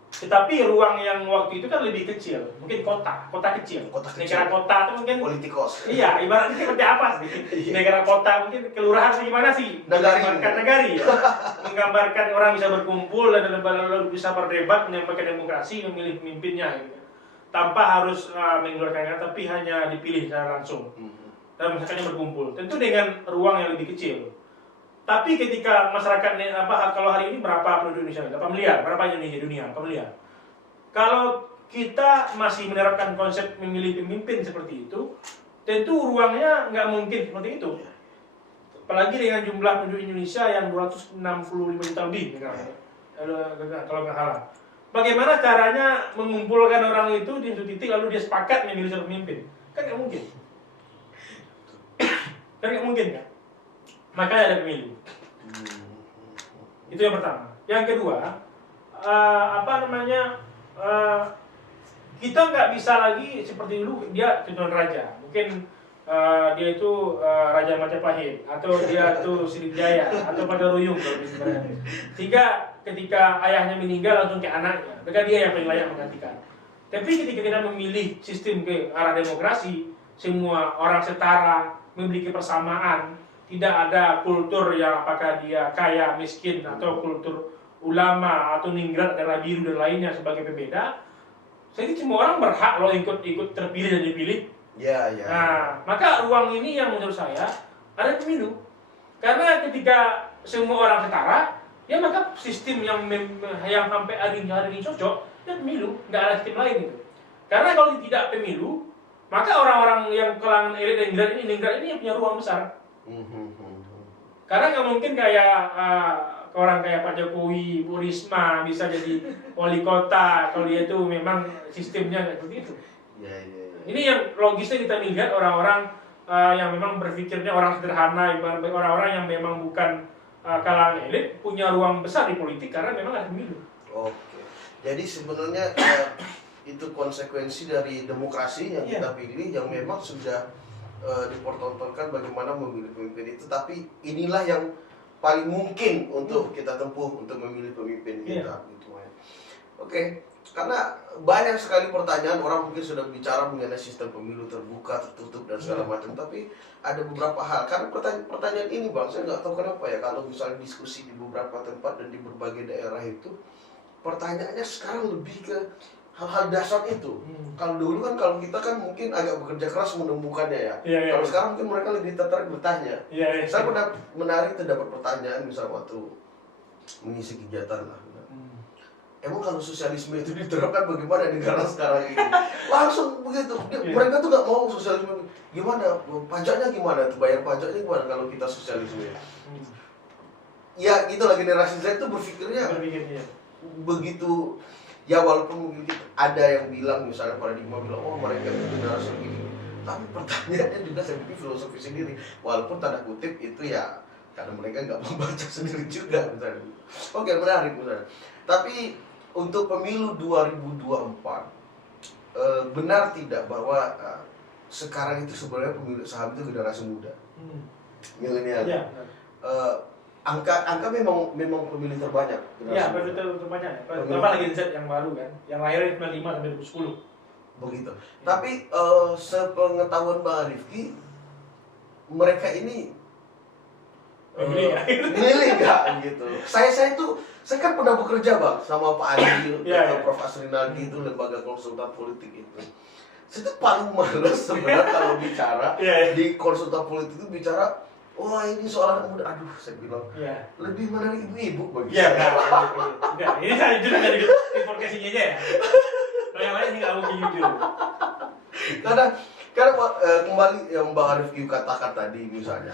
tetapi ruang yang waktu itu kan lebih kecil, mungkin kota kecil. Negara kota itu mungkin politikos. Iya, ibaratnya seperti apa sih? Negara kota mungkin kelurahan gimana sih? Negari ya. Menggambarkan orang bisa berkumpul dan lalu bisa berdebat, menyampaikan demokrasi, memilih pemimpinnya gitu. Tanpa harus mengeluarkan kata, tapi hanya dipilih secara langsung. Dan masyarakatnya berkumpul. Tentu dengan ruang yang lebih kecil. Tapi ketika masyarakat kalau hari ini berapa penduduk Indonesia? 8 miliar. Berapa Indonesia dunia? 8 miliar. Kalau kita masih menerapkan konsep memilih pemimpin seperti itu, tentu ruangnya nggak mungkin seperti itu. Apalagi dengan jumlah penduduk Indonesia yang 265 juta lebih, kalau nggak salah. Bagaimana caranya mengumpulkan orang itu di satu titik lalu dia sepakat memilih seorang pemimpin? Kan nggak mungkin. Kan nggak mungkin kan? Makanya ada pemilu. Itu yang pertama. Yang kedua, kita nggak bisa lagi seperti dulu dia keturunan raja. Mungkin dia itu Raja Majapahit, atau dia itu Sriwijaya, atau Pagaruyung kalau sebenarnya. Sehingga ketika ayahnya meninggal langsung ke anaknya, maka dia yang paling layak menggantikan. Tapi ketika kita memilih sistem ke arah demokrasi, semua orang setara, memiliki persamaan. Tidak ada kultur yang apakah dia kaya, miskin, atau kultur ulama, atau ningrat, darah biru, dan lainnya sebagai pembeda. Jadi semua orang berhak loh ikut terpilih dan dipilih. Nah, maka ruang ini yang menurut saya ada pemilu. Karena ketika semua orang setara, ya maka sistem yang sampai hari ini cocok, ya pemilu, nggak ada sistem lain itu. Karena kalau tidak pemilu, maka orang-orang yang kalangan elit dan ningrat ini punya ruang besar. Karena nggak mungkin kayak orang kayak Pak Jokowi, Bu Risma bisa jadi wali kota kalau dia itu memang sistemnya nggak seperti itu. Ini yang logisnya kita lihat orang-orang yang memang berpikirnya orang sederhana, orang-orang yang memang bukan kalangan elit punya ruang besar di politik karena memang ada pemilu. Oke. Jadi sebenarnya itu konsekuensi dari demokrasi yang kita pilih yang memang sudah dipertontonkan bagaimana memilih pemimpin itu, tapi inilah yang paling mungkin untuk kita tempuh untuk memilih pemimpin kita gitu. Oke, karena banyak sekali pertanyaan, orang mungkin sudah bicara mengenai sistem pemilu terbuka, tertutup dan segala macam, tapi ada beberapa hal karena pertanyaan ini Bang, saya nggak tahu kenapa ya, kalau misalnya diskusi di beberapa tempat dan di berbagai daerah itu pertanyaannya sekarang lebih ke hal-hal dasar itu. Kalau dulu kan kalau kita kan mungkin agak bekerja keras menemukannya ya. Kalau sekarang mungkin mereka lebih tertarik bertanya. Saya pernah menarik terdapat pertanyaan misal waktu mengisi kegiatan lah. Emang kalau sosialisme itu diterapkan bagaimana di negara sekarang ini? Langsung begitu. Mereka tuh nggak mau sosialisme. Gimana? Pajaknya gimana? Tuh bayar pajaknya gimana kalau kita sosialisme? Ya gitulah, generasi Z itu berpikirnya begitu. Ya walaupun mungkin ada yang bilang misalnya paradigma bilang oh mereka itu generasi begini, tapi pertanyaannya juga saya pikir filosofi sendiri, walaupun tanda kutip itu ya karena mereka nggak membaca sendiri juga misalnya. Oke, menarik misalnya. Tapi untuk pemilu 2024 benar tidak bahwa sekarang itu sebenarnya pemilik saham itu generasi muda, milenial. Angka memang pemilih terbanyak. Iya, betul terbanyak. Tambah lagi Z yang baru kan, yang lahirnya 95 sampai 2010. Begitu. Tapi sepengetahuan Bang Rifki, mereka ini milih nggak gitu. Saya kan pernah bekerja Bang sama Pak Adi, Prof. Asrinaldi itu lembaga konsultan politik itu. Saya tuh paling males sebenarnya kalau bicara di konsultan politik itu bicara wah ini soal anak muda, aduh saya bilang Iya. lebih menarik ibu-ibu bagi Iya, saya. enggak. Ini saya jujur dari informasinya aja ya. Kalau yang lain nggak mungkin jujur. Karena kembali yang Mbak Arif Q katakan tadi misalnya,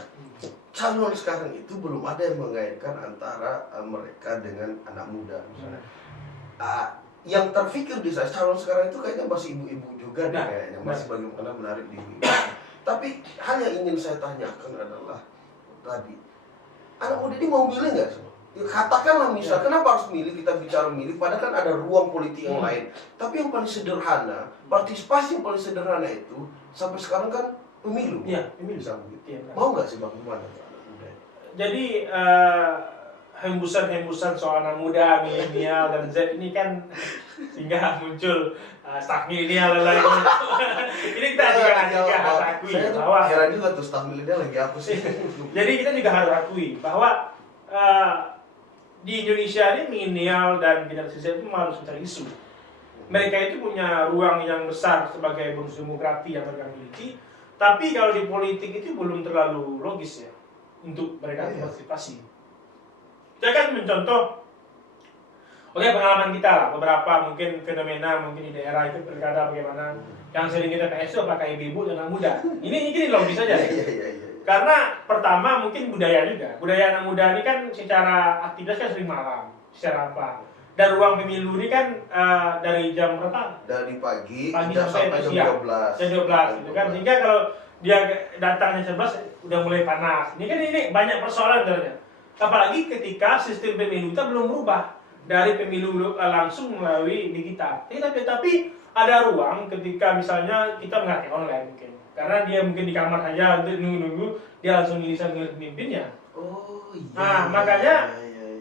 calon sekarang itu belum ada yang mengaitkan antara mereka dengan anak muda misalnya. Yang terfikir di saya calon sekarang itu kayaknya masih ibu-ibu juga deh kayaknya, masih bagaimana menarik diri. Tapi hal yang ingin saya tanyakan adalah tadi, anak muda ini mau milih nggak sih? Ya, katakanlah misal, kenapa harus milih, kita bicara milih, padahal kan ada ruang politik yang lain. Tapi yang paling sederhana, partisipasi yang paling sederhana itu, sampai sekarang kan pemilu. Iya, pemilu. Gitu. Mau nggak sih Bang, gimana anak muda? Jadi hembusan-hembusan soal anak muda, milenial dan Z ini kan sehingga muncul staf milenial lagi. Ini kita juga harus akui bahwa heran juga tuh staf milenial lagi apa sih? jadi kita juga harus akui bahwa di Indonesia ini milenial dan generasi Z itu harus mencari isu. Mereka itu punya ruang yang besar sebagai bonus demografi yang mereka miliki, tapi kalau di politik itu belum terlalu logis ya untuk mereka partisipasi. Saya kan mencontoh, pengalaman kita lah, beberapa mungkin fenomena mungkin di daerah itu pilkada bagaimana, yang sering kita PSU apakah ibu-ibu dan anak muda. Ini logis saja. Karena pertama mungkin budaya juga, budaya anak muda ini kan secara aktivitas kan sering malam, secara apa. Dan ruang pemilu ini kan dari jam berapa? Dari pagi sampai jam 12. Jam 12 gitu kan. Sehingga kalau dia datangnya jam 11 udah mulai panas. Ini banyak persoalan sebenarnya. Apalagi ketika sistem pemilu kita belum berubah dari pemilu langsung melalui digital. Tapi ada ruang ketika misalnya kita mengerti online mungkin. Karena dia mungkin di kamar saja untuk nunggu-nunggu dia langsung bisa ngelihat pemimpinnya. Oh iya. Nah, makanya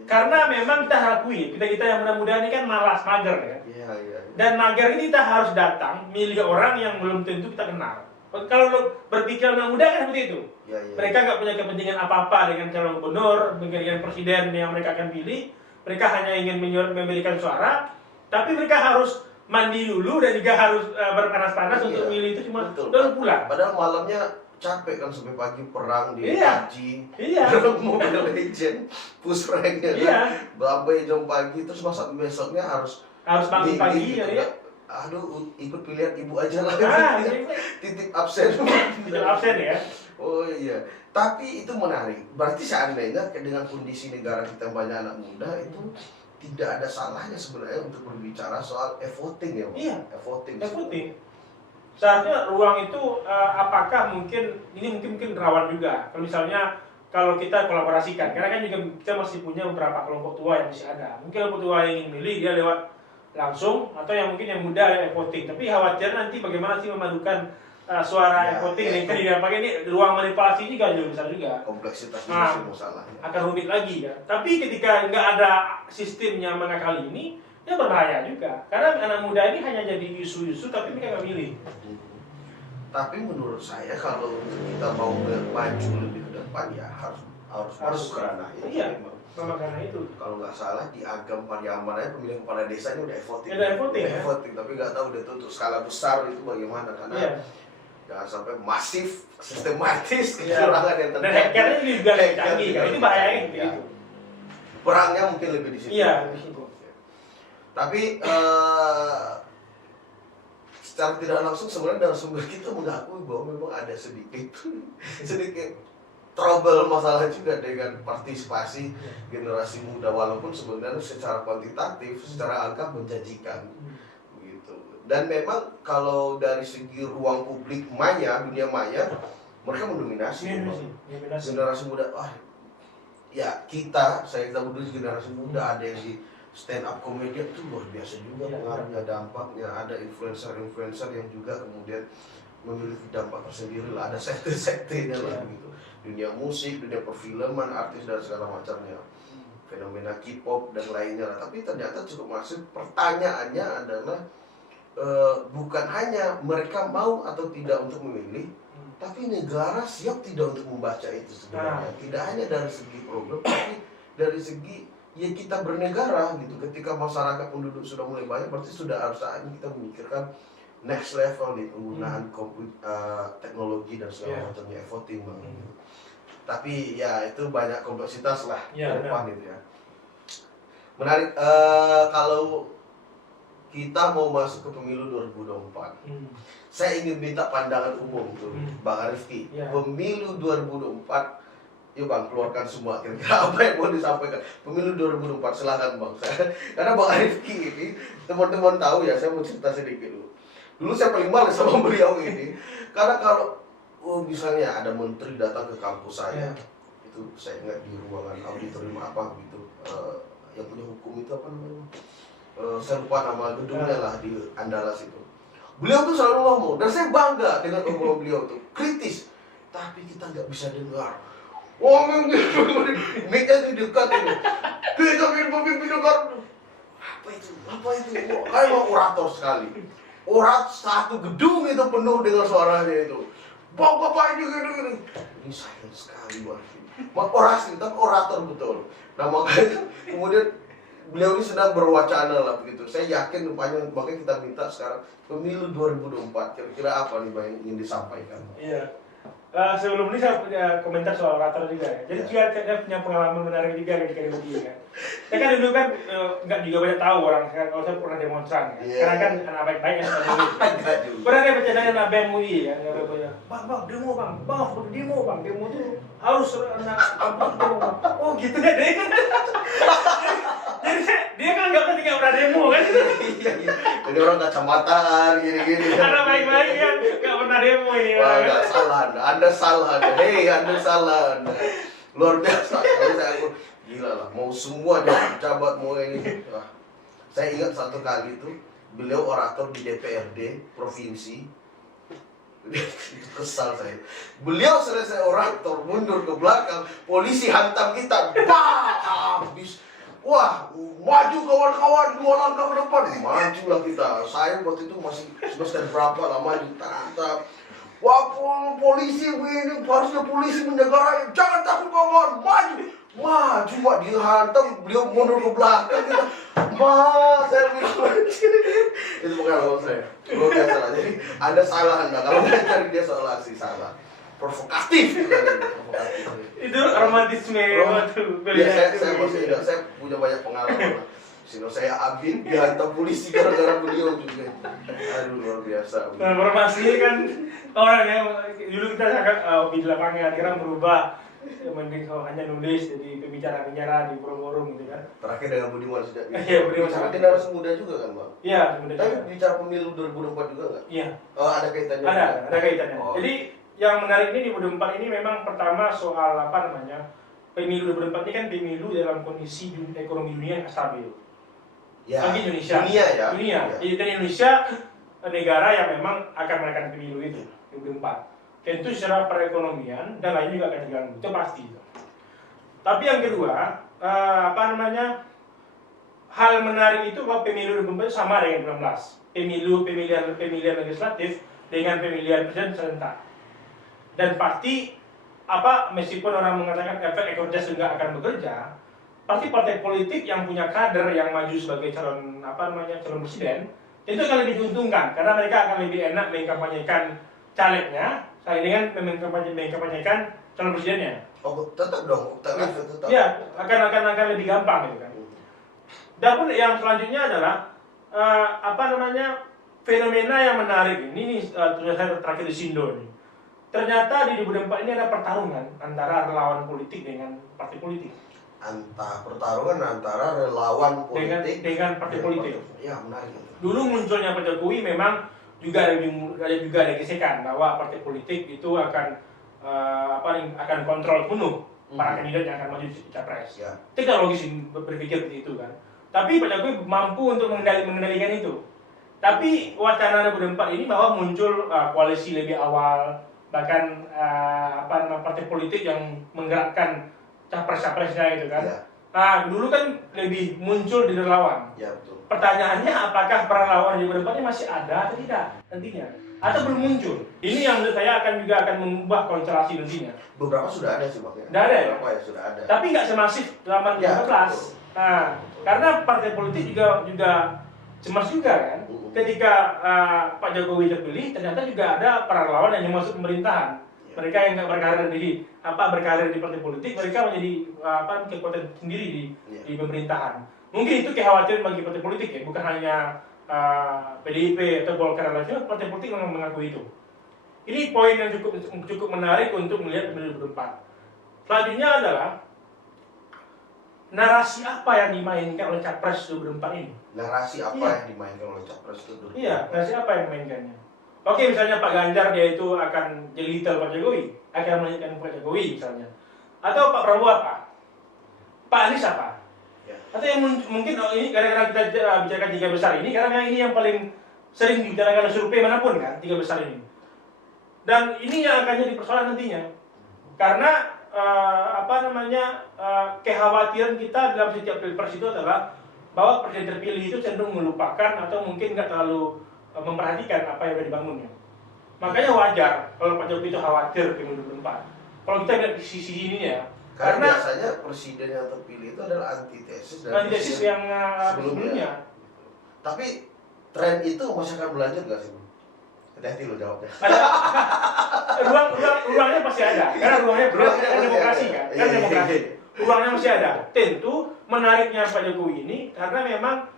karena memang kita akui, kita yang muda-muda ini kan malas, mager ya. Iya. Dan mager ini kita harus datang milih orang yang belum tentu kita kenal. Kalau lo berpikir anak muda kan seperti itu. Iya. Mereka nggak punya kepentingan apa-apa dengan calon gubernur, dengan presiden yang mereka akan pilih. Mereka hanya ingin memberikan suara, tapi mereka harus mandi dulu dan juga harus berpanas-panas untuk milih itu cuma lalu pulang. Padahal malamnya capek kan sampai pagi perang di PUBG, Mobile Legend, push ranknya kan, berapa jam pagi terus masa besoknya harus bangun pagi gitu, ya. Aduh, ikut pilihan ibu aja lah. Titip absen. Titip absen ya. Oh iya. Tapi itu menarik. Berarti seandainya dengan kondisi negara kita banyak anak muda itu tidak ada salahnya sebenarnya untuk berbicara soal e-voting ya, Pak? Iya. E-voting. Seharusnya ruang itu apakah mungkin rawan juga. Kalau misalnya kalau kita kolaborasikan, karena kan juga kita masih punya beberapa kelompok tua yang masih ada. Mungkin kelompok tua yang ingin milih dia lewat langsung atau yang mungkin yang muda yang voting. Tapi khawatir nanti bagaimana sih memadukan suara voting yang tadi pakai ini ruang manipulasi ini juga besar juga. Kompleksitasnya masih masalah. Akan rumit lagi kan. Tapi ketika nggak ada sistem yang mengakali ini, ya berbahaya juga. Karena anak muda ini hanya jadi isu-isu tapi mereka nggak milih. Tapi menurut saya kalau kita mau maju lebih ke depan ya harus masuk ke ranah ini. Iya. Karena itu kalau nggak salah di Agam Pariaman aja pemilihan kepala desa ini udah e-voting. E-voting, tapi nggak tahu udah untuk skala besar itu bagaimana karena jangan sampai masif, sistematis kecurangan yang terjadi. Dan hackernya juga canggih, kan itu bahayanya gitu. Perangnya mungkin lebih di situ. Iya, di situ. Tapi secara tidak langsung sebenarnya dalam sumber kita mengakui bahwa memang ada sedikit trouble masalah juga dengan partisipasi generasi muda walaupun sebenarnya secara kuantitatif, secara angka menjanjikan gitu. Dan memang kalau dari segi ruang publik maya, dunia maya, mereka mendominasi. Generasi muda, ya saya berdua generasi muda ada yang di stand up comedian itu luar biasa juga pengaruhnya, dampaknya. Ada influencer yang juga kemudian memiliki dampak tersendiri lah, ada sekte-sektenya lah gitu. Dunia musik, dunia perfilman, artis dan segala macamnya, fenomena K-pop dan lainnya lah. Tapi ternyata cukup masif. Pertanyaannya adalah bukan hanya mereka mau atau tidak untuk memilih, tapi negara siap tidak untuk membaca itu sebenarnya. Tidak hanya dari segi program, tapi dari segi ya kita bernegara gitu. Ketika masyarakat penduduk sudah mulai banyak, berarti sudah harus saatnya kita memikirkan next level di penggunaan teknologi dan segala macamnya, voting bang. Tapi ya itu banyak kompleksitas lah Ya, ke depan gitu ya. Menarik, kalau kita mau masuk ke pemilu 2024, saya ingin minta pandangan umum tuh, Bang Arifki. Ya. Pemilu 2024, yuk Bang, keluarkan semua kira-kira apa yang mau disampaikan. Pemilu 2024, silakan Bang. Karena Bang Arifki ini, teman-teman tahu ya, saya mau cerita sedikit dulu. Dulu saya paling males sama beliau ini, karena kalau misalnya ada menteri datang ke kampus saya, itu saya ingat di ruangan auditorium apa gitu, yang punya hukum itu apa namanya? Saya lupa nama gedungnya lah di Andalas itu. Beliau tuh selalu ngomong, dan saya bangga dengan omongan beliau tuh, kritis, tapi kita nggak bisa dengar. Ngomong gitu, mic-nya di dekat ini. Kita pemimpin negara. Apa itu? Kayak mau orator sekali. Satu gedung itu penuh dengan suaranya itu. Bapak ini gini. Ini sayang sekali, Wah. Orasi, tapi orator betul. Nah makanya kemudian beliau ini sedang berwacana lah begitu. Saya yakin rupanya, makanya kita minta sekarang pemilu 2024. Kira-kira apa nih Bang yang ingin disampaikan? Iya. Sebelum ini saya punya komentar soal orator juga ya. Jadi saya punya pengalaman menarik juga ketika di UI kan. Saya kan dulu kan nggak juga banyak tahu orang kan, kalau saya pernah demonstran kan. Karena kan anak baik-baik kan. Pernah dia bercanda dengan BEM UI kan. Bang, demo tuh harus anak kampus demo. Oh gitu ya deh. Jadi dia kan nggak pernah demo kan. Jadi orang kacamataan gini-gini. Anak baik-baik kan nggak pernah demo ini. Wah, nggak salah Anda salah. Hei, Anda salah. Luar biasa. Jadi saya gila lah. Mau semua jabat mau ini. Wah. Saya ingat satu kali itu beliau orator di DPRD provinsi. Itu kesal saya. Beliau selesai orator mundur ke belakang, polisi hantam kita. Habis. Wah, maju kawan-kawan 2 langkah ke depan. Majulah kita. Saya waktu itu masih semester berapa lah maju. Tantap. Wah, polisi begini, harusnya polisi menjaga rakyat. Jangan takut kawan, maju Pak, dihantam, beliau mundur ke belakang gitu. Saya bilang itu bukan ngomong saya. Luar biasa lah. Jadi Anda salah kalau nggak cari dia soal aksi salah. Provokatif gitu. Itu romantisme waktu ya, saya masih ingat, saya punya banyak pengalaman. Sino saya Abin dihantam polisi gara-gara beliau juga. Aduh luar biasa. Nah, informasi kan orang yang dulu kita sangat di lapangan akhirnya berubah mending hanya nulis jadi pembicara di forum-forum gitu kan. Terakhir dengan Budiman sejak itu. Iya, Budiman bicara generasi muda juga kan Bang? Iya, muda. Tapi bicara pemilu 2024 juga nggak? Iya. Oh ada kaitannya? Ada kaitannya. Oh. Jadi yang menarik ini di 2024 ini memang pertama soal apa namanya, pemilu 2024 ini kan pemilu dalam kondisi ekonomi dunia yang stabil. Ya. Bagi Indonesia. Dunia ya. Dunia. Ya. Dan Indonesia negara yang memang akan melakukan pemilu itu 2024. Tentu secara perekonomian dan lain juga akan diganggu, itu pasti. Tapi yang kedua, apa namanya, hal menarik itu bahwa pemilu 2024 sama dengan 2019. Pemilihan legislatif dengan pemilihan presiden serentak. Dan pasti meskipun orang mengatakan efek ekor jas juga akan bekerja, pasti partai politik yang punya kader yang maju sebagai calon presiden itu akan lebih diuntungkan karena mereka akan lebih enak mengkampanyekan calegnya dengan mengkampanyekan calon presidennya. Oh tetap dong, tetap. Ya akan lebih gampang gitu kan. Dan yang selanjutnya adalah fenomena yang menarik ini tulisan saya terakhir di Sindo nih. Ternyata di 2024 ini ada pertarungan antara relawan politik dengan partai politik. Pertarungan antara relawan politik dengan partai politik. Ya menarik. Dulu munculnya Pak Jokowi memang juga ada gesekan bahwa partai politik itu akan kontrol penuh para kandidat yang akan maju di capres. Ya. Tidak logis berpikir seperti itu kan. Tapi Pak Jokowi mampu untuk mengendalikan itu. Tapi wacana 2024 ini bahwa muncul koalisi lebih awal, bahkan partai politik yang menggerakkan capres-capresnya gitu kan. Ya. Nah, dulu kan lebih muncul di relawan. Ya betul. Pertanyaannya apakah para relawan di depannya masih ada atau tidak nantinya? Atau belum muncul? Ini yang menurut saya akan mengubah konstelasi nantinya. Beberapa sudah ada sih makanya. Sudah ada ya? Beberapa ya sudah ada. Tapi nggak semasif zaman 2019. Nah, karena partai politik juga cemas juga kan. Ketika Pak Jokowi terpilih, ternyata juga ada para relawan yang masuk pemerintahan. Mereka yang nggak berkarir di partai politik, mereka menjadi kekuatan sendiri di pemerintahan. Mungkin itu kekhawatiran bagi partai politik ya, bukan hanya PDIP atau Golkar dan lain-lain. Partai politik memang mengakui itu. Ini poin yang cukup menarik untuk melihat pemilu 2024. Selanjutnya adalah narasi apa yang dimainkan oleh Capres 2024 ini? Narasi apa yang dimainkan oleh Capres 2024? Iya, narasi apa yang dimainkannya? Oke, misalnya Pak Ganjar dia itu akan jadi little Pak Jokowi, akan melanjutkan Pak Jokowi misalnya. Atau Pak Prabowo apa? Pak Anies apa? Ya. Atau yang mungkin ini gara-gara kita bicarakan tiga besar ini, karena ini yang paling sering dibicarakan survei manapun kan, tiga besar ini. Dan ini yang akan jadi persoalan nantinya. Karena kekhawatiran kita dalam setiap pilpres itu adalah bahwa presiden terpilih itu cenderung melupakan atau mungkin nggak terlalu memperhatikan apa yang sudah dibangunnya. Makanya wajar kalau Pak Jokowi itu khawatir pemilu 2024. Kalau kita lihat di sisi ini ya, karena biasanya presiden yang terpilih itu adalah antitesis dari yang sebelumnya. Tapi tren itu masih akan berlanjut nggak sih? Hati-hati lo jawabnya. Ruangnya pasti ada, karena ruangnya demokrasi kan, demokrasi. Ruangnya masih ada. Tentu menariknya Pak Jokowi ini karena memang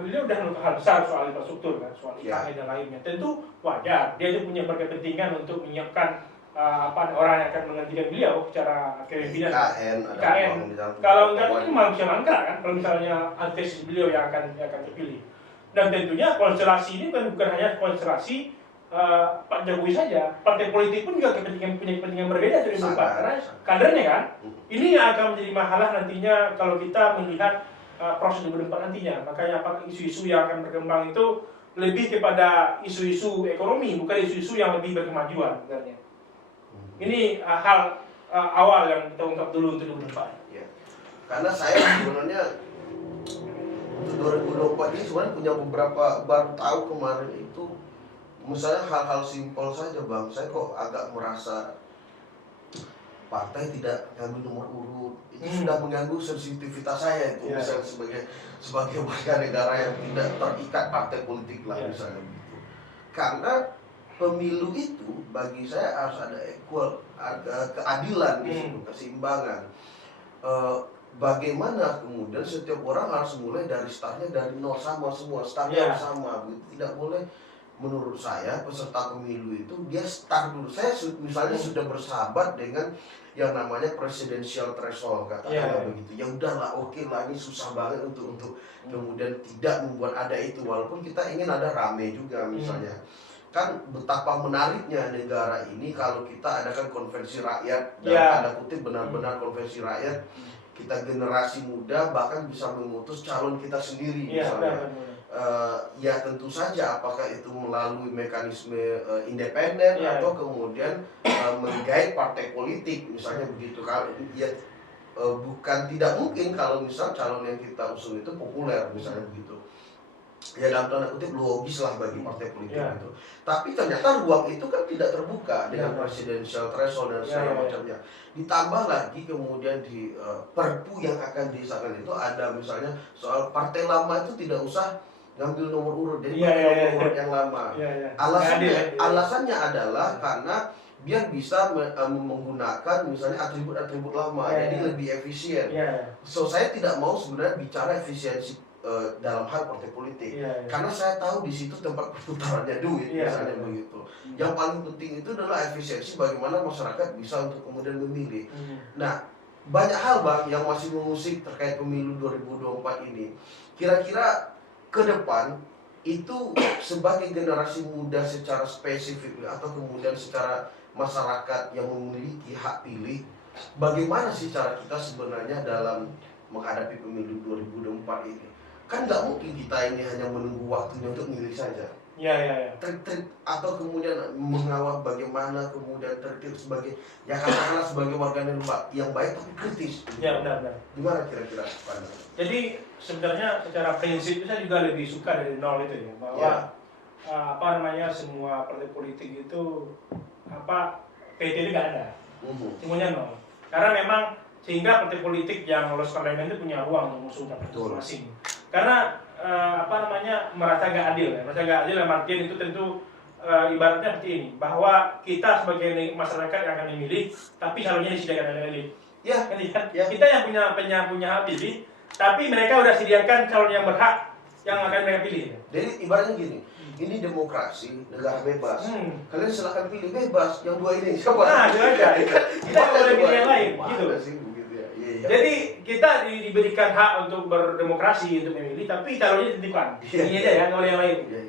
beliau udah melakukan hal besar soal infrastruktur kan, soal IKN dan lainnya. Tentu wajar, dia juga punya berkepentingan untuk menyiapkan orang yang akan menggantikan beliau secara kepemimpinan. IKN. Kalau enggak itu malah bisa mangkrak kan, kalau misalnya antesis beliau yang akan terpilih. Dan tentunya konstelasi ini bukan hanya konstelasi Pak Jokowi saja, partai politik pun juga punya kepentingan berbeda dari karena kadernya kan. Ini yang akan menjadi masalah nantinya kalau kita melihat proses 2024 nantinya. Makanya apakah isu-isu yang akan berkembang itu lebih kepada isu-isu ekonomi, bukan isu-isu yang lebih berkemajuan sebenarnya. Ini hal awal yang kita ungkap dulu untuk 2024. Ya. Karena saya sebenarnya untuk 2024 ini sebenarnya punya beberapa, baru tahu kemarin itu misalnya hal-hal simpel saja Bang, saya kok agak merasa partai tidak ngambil nomor urut itu sudah mengganggu sensitivitas saya itu misalnya sebagai warga negara yang tidak terikat partai politik lah misalnya begitu. Karena pemilu itu bagi saya harus ada keadilan di situ, keseimbangan. Bagaimana kemudian setiap orang harus mulai dari startnya dari nol sama semua, startnya sama, tidak boleh. Menurut saya peserta pemilu itu dia start dulu. Saya misalnya sudah bersahabat dengan yang namanya presidential threshold katakanlah begitu. Ya udahlah, oke lah, ini susah banget untuk kemudian tidak membuat ada itu, walaupun kita ingin ada rame juga misalnya. Kan betapa menariknya negara ini kalau kita adakan konvensi rakyat, dalam tanda kutip benar-benar konvensi rakyat, kita generasi muda bahkan bisa memutus calon kita sendiri misalnya. Ya tentu saja apakah itu melalui mekanisme independen atau kemudian menggait partai politik misalnya begitu. Kalau ya bukan tidak mungkin kalau misal calon yang kita usung itu populer misalnya begitu. Ya dalam tanda kutip logis lah bagi partai politik itu. Tapi ternyata ruang itu kan tidak terbuka dengan presidential threshold dan segala macamnya. Ditambah lagi kemudian di perpu yang akan disahkan itu ada misalnya soal partai lama itu tidak usah ngambil nomor urut dari nomor urut yang lama. Alasannya adalah karena biar bisa menggunakan misalnya atribut-atribut lama, jadi lebih efisien. So saya tidak mau sebenarnya bicara efisiensi dalam hal partai politik, karena saya tahu di situ tempat perputarannya duit misalnya begitu. Yang paling penting itu adalah efisiensi bagaimana masyarakat bisa untuk kemudian memilih. Nah, banyak hal Bang yang masih mengusik terkait pemilu 2024 ini. Kira-kira ke depan itu sebagai generasi muda secara spesifik atau kemudian secara masyarakat yang memiliki hak pilih, bagaimana sih cara kita sebenarnya dalam menghadapi pemilu 2024 ini? Kan nggak mungkin kita ini hanya menunggu waktunya untuk milih saja. Trik-trik atau kemudian mengawal bagaimana kemudian tertib sebagai katakanlah sebagai warga negara yang baik tapi kritis. Benar. Gimana kira-kira Pak? Jadi sebenarnya secara prinsip saya juga lebih suka dari nol itu ya, bahwa semua partai politik itu kriteria nggak ada, semuanya nol. Karena memang sehingga partai politik yang lolos parlemen itu punya ruang untuk mengusung masing-masing. Karena merasa nggak adil, merasa nggak adil dalam artian itu tentu ibaratnya seperti ini, bahwa kita sebagai masyarakat yang akan memilih, tapi calonnya disediakan oleh elit. Ya, Ya. Kita yang punya hak pilih, tapi mereka udah sediakan calon yang berhak yang akan mereka pilih. jadi ibaratnya gini, ini demokrasi, negara bebas. Kalian silakan pilih bebas, yang dua ini siapa? Nah, itu aja. Kita nggak boleh pilih yang lain, gitu. Sih, begitu ya. Iya. Jadi kita diberikan hak untuk berdemokrasi, untuk memilih, tapi calonnya ditentukan. Ini aja ya, nggak boleh yang lain. Iya.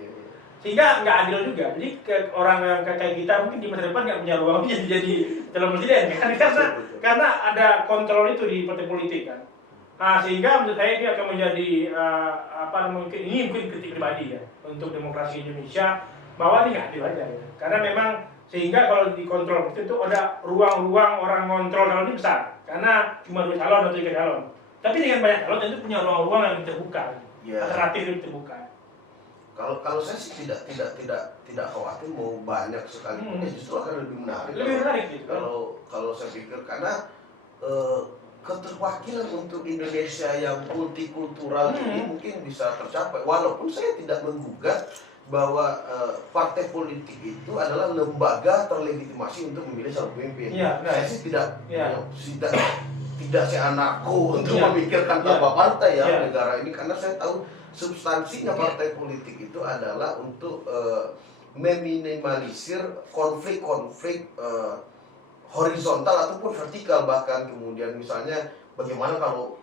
Sehingga nggak adil juga. Jadi orang yang kayak kita mungkin di masa depan nggak punya ruang jadi calon presiden kan? Karena ada kontrol itu di partai politik kan. Nah, sehingga menurut saya ini akan menjadi ini mungkin kritik pribadi ya untuk demokrasi Indonesia, bahwa ini nggak adil aja ya. Karena memang sehingga kalau dikontrol itu ada ruang-ruang orang ngontrol calon ini besar, karena cuma 2 calon atau 3 calon. Tapi dengan banyak calon tentu punya ruang-ruang yang terbuka, alternatif yang terbuka. Kalau saya sih tidak khawatir mau banyak sekali, justru akan lebih menarik. Lebih menarik gitu. Kalau saya pikir karena keterwakilan untuk Indonesia yang multikultural ini mungkin bisa tercapai. Walaupun saya tidak menggugat bahwa partai politik itu adalah lembaga terlegitimasi untuk memilih calon pemimpin. Saya sih tidak seanakku untuk memikirkan tanpa partai negara ini, karena saya tahu substansinya partai politik itu adalah untuk meminimalisir konflik-konflik horizontal ataupun vertikal, bahkan kemudian misalnya bagaimana kalau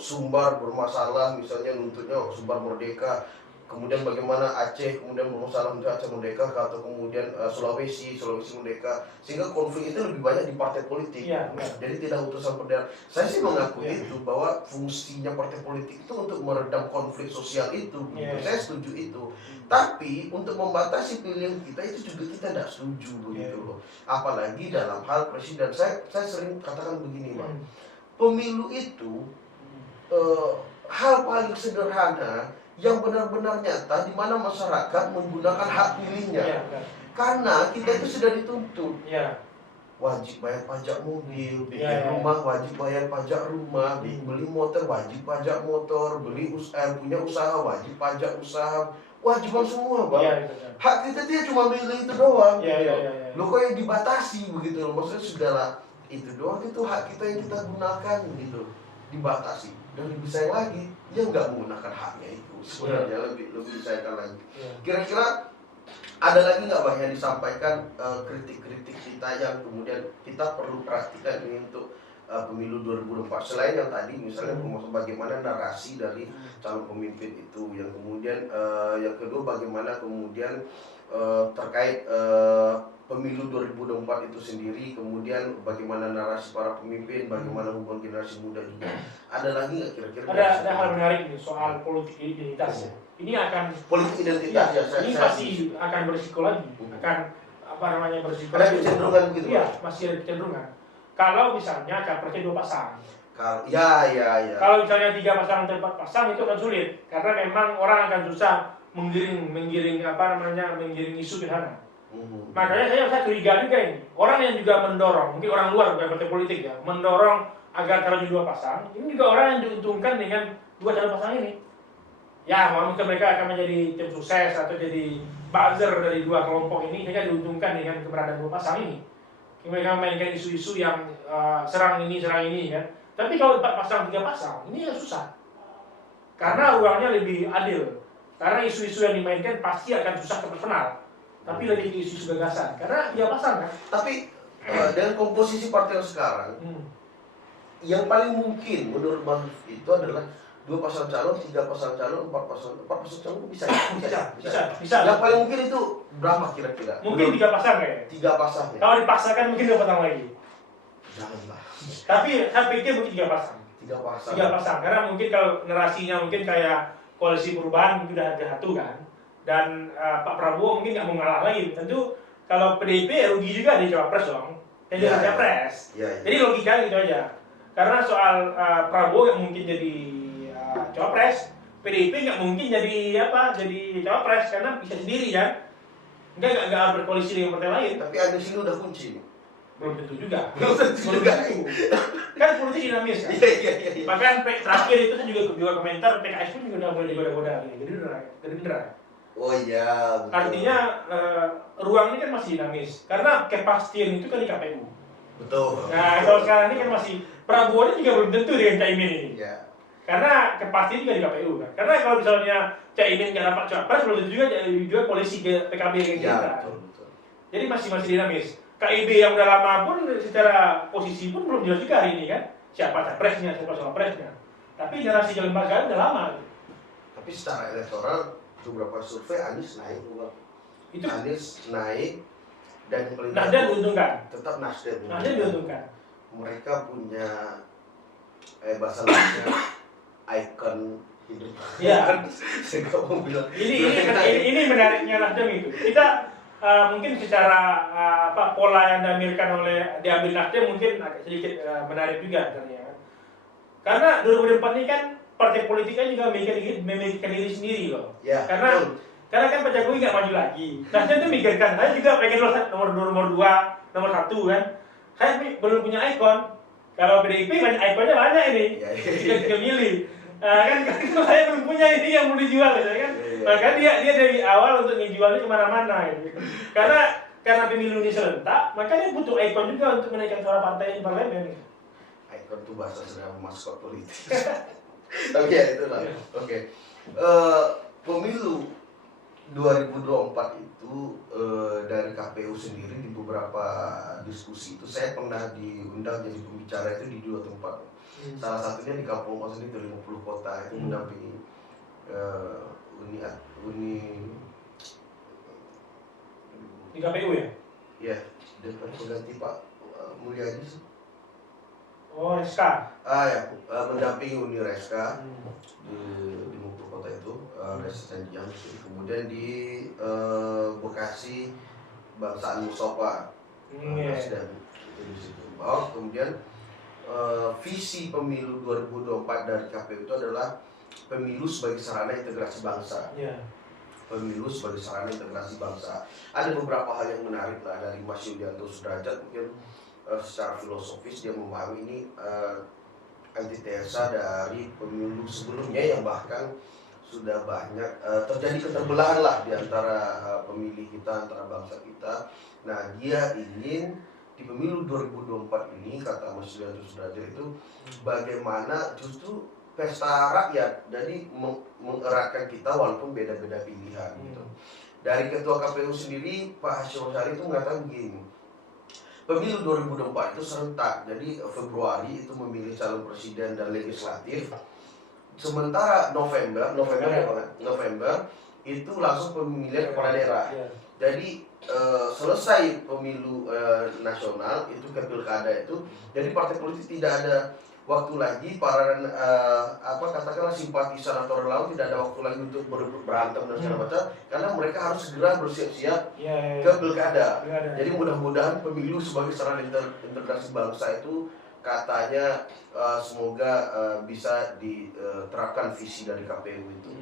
Sumbar bermasalah, misalnya nuntutnya Sumbar merdeka, kemudian bagaimana Aceh kemudian bermasalah untuk Aceh merdeka, atau kemudian Sulawesi merdeka, sehingga konflik itu lebih banyak di partai politik. Jadi tidak utusan perdana. Saya sih mengakui itu, bahwa fungsinya partai politik itu untuk meredam konflik sosial itu. Saya setuju itu. Tapi untuk membatasi pilihan kita itu juga kita tidak setuju begitu loh. Apalagi dalam hal presiden. Saya sering katakan begini, Bang. Pemilu itu hal paling sederhana yang benar-benar nyata, di mana masyarakat menggunakan hak pilihnya. Karena kita itu sudah dituntut. Wajib bayar pajak mobil, bikin rumah wajib bayar pajak rumah, beli motor wajib pajak motor, punya usaha wajib pajak usaha. Wajiban semua, Bang. Hak kita dia cuma milih itu doang. Loh kok yang dibatasi begitu loh. Maksudnya sudahlah, itu doang, itu hak kita yang kita gunakan gitu. Dibatasi. Dan lebih sayang lagi, dia nggak menggunakan haknya itu. Sebenarnya lebih disayangkan lagi. Kira-kira ada lagi nggak, Bang, yang disampaikan kritik-kritik kita yang kemudian kita perlu perhatikan ini untuk pemilu 2024, selain yang tadi misalnya bagaimana narasi dari calon pemimpin itu, yang kemudian yang kedua bagaimana kemudian terkait pemilu 2024 itu sendiri, kemudian bagaimana narasi para pemimpin, bagaimana hubungan generasi muda juga. Ada lagi nggak kira-kira? Ada hal menarik nih soal politik identitas ya. Ini akan politik identitas ini pasti akan berisiko lagi, akan berisiko. Ada kecenderungan begitu? Iya, masih ada kecenderungan. Kalau misalnya capresnya 2 pasang. Ya. Kalau misalnya 3 pasang atau 4 pasang itu akan sulit, karena memang orang akan susah menggiring isu ke sana. Makanya saya curiga juga ini. Orang yang juga mendorong, mungkin orang luar bukan partai politik ya, mendorong agar calon 2 pasang, ini juga orang yang diuntungkan dengan 2 calon pasang ini. Ya, mungkin mereka akan menjadi tim sukses atau jadi buzzer dari 2 kelompok ini, sehingga diuntungkan dengan keberadaan 2 pasang ini. Mereka memainkan isu-isu yang serang ini ya. Tapi kalau 4 pasang, 3 pasang, ini ya susah. Karena ruangnya lebih adil. Karena isu-isu yang dimainkan pasti akan susah terkenal. Tapi lebih ke isu gagasan. Karena 3 pasang kan. Tapi dengan komposisi partai yang sekarang, yang paling mungkin menurut Bang itu adalah 2 pasang calon, 3 pasang calon, 4 pasang calon bisa. Yang paling mungkin itu berapa kira-kira? Mungkin 3 pasang kayaknya. 3 pasang ya. Kalau dipaksakan mungkin 2 pasang lagi. Janganlah. Tapi saya pikir mungkin 3 pasang. 3 pasang. Karena mungkin kalau narasinya mungkin kayak koalisi perubahan mungkin udah ada satu kan. Dan Pak Prabowo mungkin nggak mau ngalah lagi. Tentu kalau PDIP rugi juga di cawapres dong. Jadi capres. Jadi logika gitu aja. Karena soal Prabowo yang mungkin jadi cawapres, PDIP nggak mungkin jadi cawapres karena bisa sendiri kan. Nggak harus berkoalisi dengan partai lain. Tapi Anies ini udah kunci. Belum tentu juga. Kan politik dinamis kan. Iya. Bahkan terakhir itu saya juga komentar PKS pun juga udah mulai digoda-goda Gerindra. Oh iya, betul. Artinya ruang ini kan masih dinamis karena kepastian itu kan di KPU. Betul. Nah kalau sekarang ini kan masih Prabowo ini juga belum tentu dengan Caimin ini. Ya. Karena kepastian juga di KPU kan. Karena kalau misalnya Caimin nggak dapat capres belum tentu juga koalisi PKB dengan Ya, Gerindra. betul. Jadi masih dinamis. KIB yang udah lama pun secara posisi pun belum jelas juga hari ini kan. Siapa capresnya, siapa cawapresnya. Tapi narasi kelembagaan udah lama. Tapi secara elektoral beberapa survei Anies naik juga. Itu Anies naik dan Nasdem diuntungkan. tetap Nasdem. Nasdem diuntungkan. Mereka punya bahasa lainnya ikon hidup. Ya. Saya nggak mau bilang. Ini menariknya Nasdem itu. Kita mungkin secara pola yang diambil Nasdem mungkin agak sedikit menarik juga ternyata. Karena 2004 ini kan partai politiknya juga memikirkan diri sendiri loh. Ya, Karena kan Pak Jokowi nggak maju lagi. Nasdem tuh mikirkan, saya juga pengen nomor 2, nomor 1 kan. Saya belum punya ikon. Kalau PDIP ikonnya banyak ini. Kita milih. Kan saya belum punya ini yang mau dijual gitu kan. Maka dia dari awal untuk ngejualnya kemana-mana gitu. Karena pemilu ini serentak, maka dia butuh ikon juga untuk menaikkan suara partai di parlemen. Ikon itu bahasa sedang maskot politik. Tapi ya itulah. Oke. Pemilu 2024 itu dari KPU sendiri di beberapa diskusi itu saya pernah diundang jadi pembicara itu di 2 tempat. Salah satunya di Kampung Mas ini 50 kota itu mendampingi Uni di KPU ya? Ya, depan pengganti Pak Mulyadi. Oh, Reska. Ya, mendampingi Uni Reska di 50 kota itu, Reska Sandiang. Kemudian di Bekasi Bangsaan Mustafa, Nasdem itu di situ. Bahwa kemudian visi pemilu 2024 dari KPU itu adalah pemilu sebagai sarana integrasi bangsa. Pemilu sebagai sarana integrasi bangsa. Ada beberapa hal yang menarik lah dari Mas Yulianto Sudrajat, mungkin secara filosofis dia memahami ini antitesa dari pemilu sebelumnya yang bahkan sudah banyak terjadi keterbelahan lah di antara pemilih kita, antara bangsa kita. Nah, dia ingin di pemilu 2024 ini, kata Mas Yulianto Sudrajat itu, bagaimana justru pesta rakyat, jadi mengeratkan kita walaupun beda-beda pilihan gitu. Dari Ketua KPU sendiri, Pak Hashim Asyari itu mengatakan begini, pemilu 2024 itu serentak, jadi Februari itu memilih calon presiden dan legislatif, sementara November itu langsung pemilihan kepala daerah. Jadi selesai pemilu nasional itu ke pilkada itu, jadi partai politik tidak ada waktu lagi, para katakanlah simpatisan atau relawan tidak ada waktu lagi untuk berantem dan segala macam, karena mereka harus segera bersiap-siap ke pilkada. Jadi mudah-mudahan pemilu sebagai sarana integrasi bangsa itu katanya semoga bisa diterapkan visi dari KPU itu.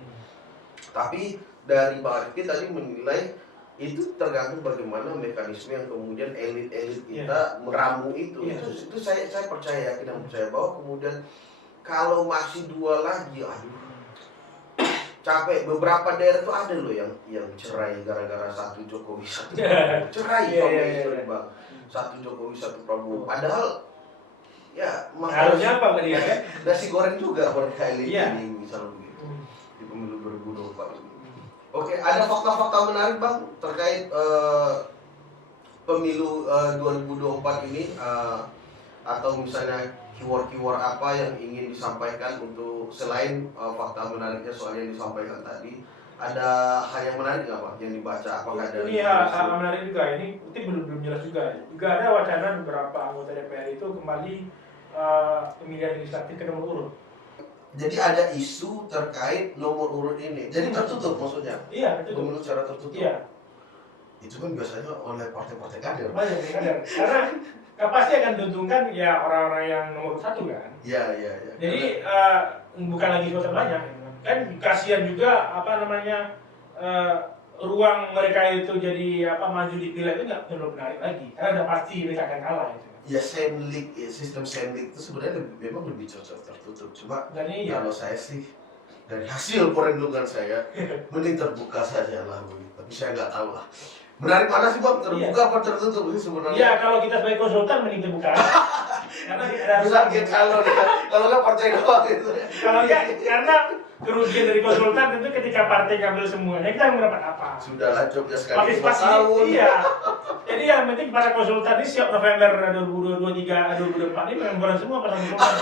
Tapi dari Bang Rifki tadi menilai itu tergantung bagaimana mekanisme yang kemudian elit-elit kita meramu itu. Itu saya percaya, yakin dan percaya bahwa kemudian kalau masih 2 lagi, aduh, capek. Beberapa daerah itu ada loh yang cerai gara-gara satu Jokowi satu Prabowo. Cerai Bang. Satu Jokowi satu Prabowo. Padahal ya harusnya apa tadi ya? Nasi goreng juga mereka elit ini misalnya begitu di pemilu 2024 ini. Oke, ada fakta-fakta menarik Bang terkait pemilu 2024 ini, atau misalnya keyword-keyword apa yang ingin disampaikan untuk selain fakta menariknya soal yang disampaikan tadi, ada hal yang menarik nggak Pak yang dibaca? Apakah dari ini hal menarik juga, ini belum jelas juga. Juga ada wacana beberapa anggota DPR itu kembali pemilihan legislatif ke nomor urut. Jadi ada isu terkait nomor urut ini. Jadi tertutup maksudnya? Iya, tertutup. Pemilu secara tertutup? Iya. Itu kan biasanya oleh partai-partai kader. Kader. Karena pasti akan diuntungkan ya orang-orang yang nomor 1 kan. Iya. Jadi bukan lagi voter banyak. Kan kasihan juga ruang mereka itu jadi maju di pileg itu nggak terlalu menarik lagi. Karena udah pasti mereka akan kalah itu. Ya, sistem Sendik itu sebenarnya memang lebih cocok tertutup. Cuma kalau saya sih dari hasil perundungan saya, mending terbuka saja lah, tapi saya nggak tahu lah. Menarik mana sih Bang? Terbuka apa tertutup sih sebenarnya? Iya, kalau kita sebagai konsultan mending terbuka. Karena kita ada bisa kalau nggak partai doang gitu. Kalau enggak, karena kerugian dari konsultan tentu ketika partai ngambil semuanya, kita mendapat apa? Sudahlah jobnya sekali 5 Partisipasi, tahun. iya. Jadi yang penting para konsultan ini siap November 2023, 2024 ini pengangguran semua para konsultan.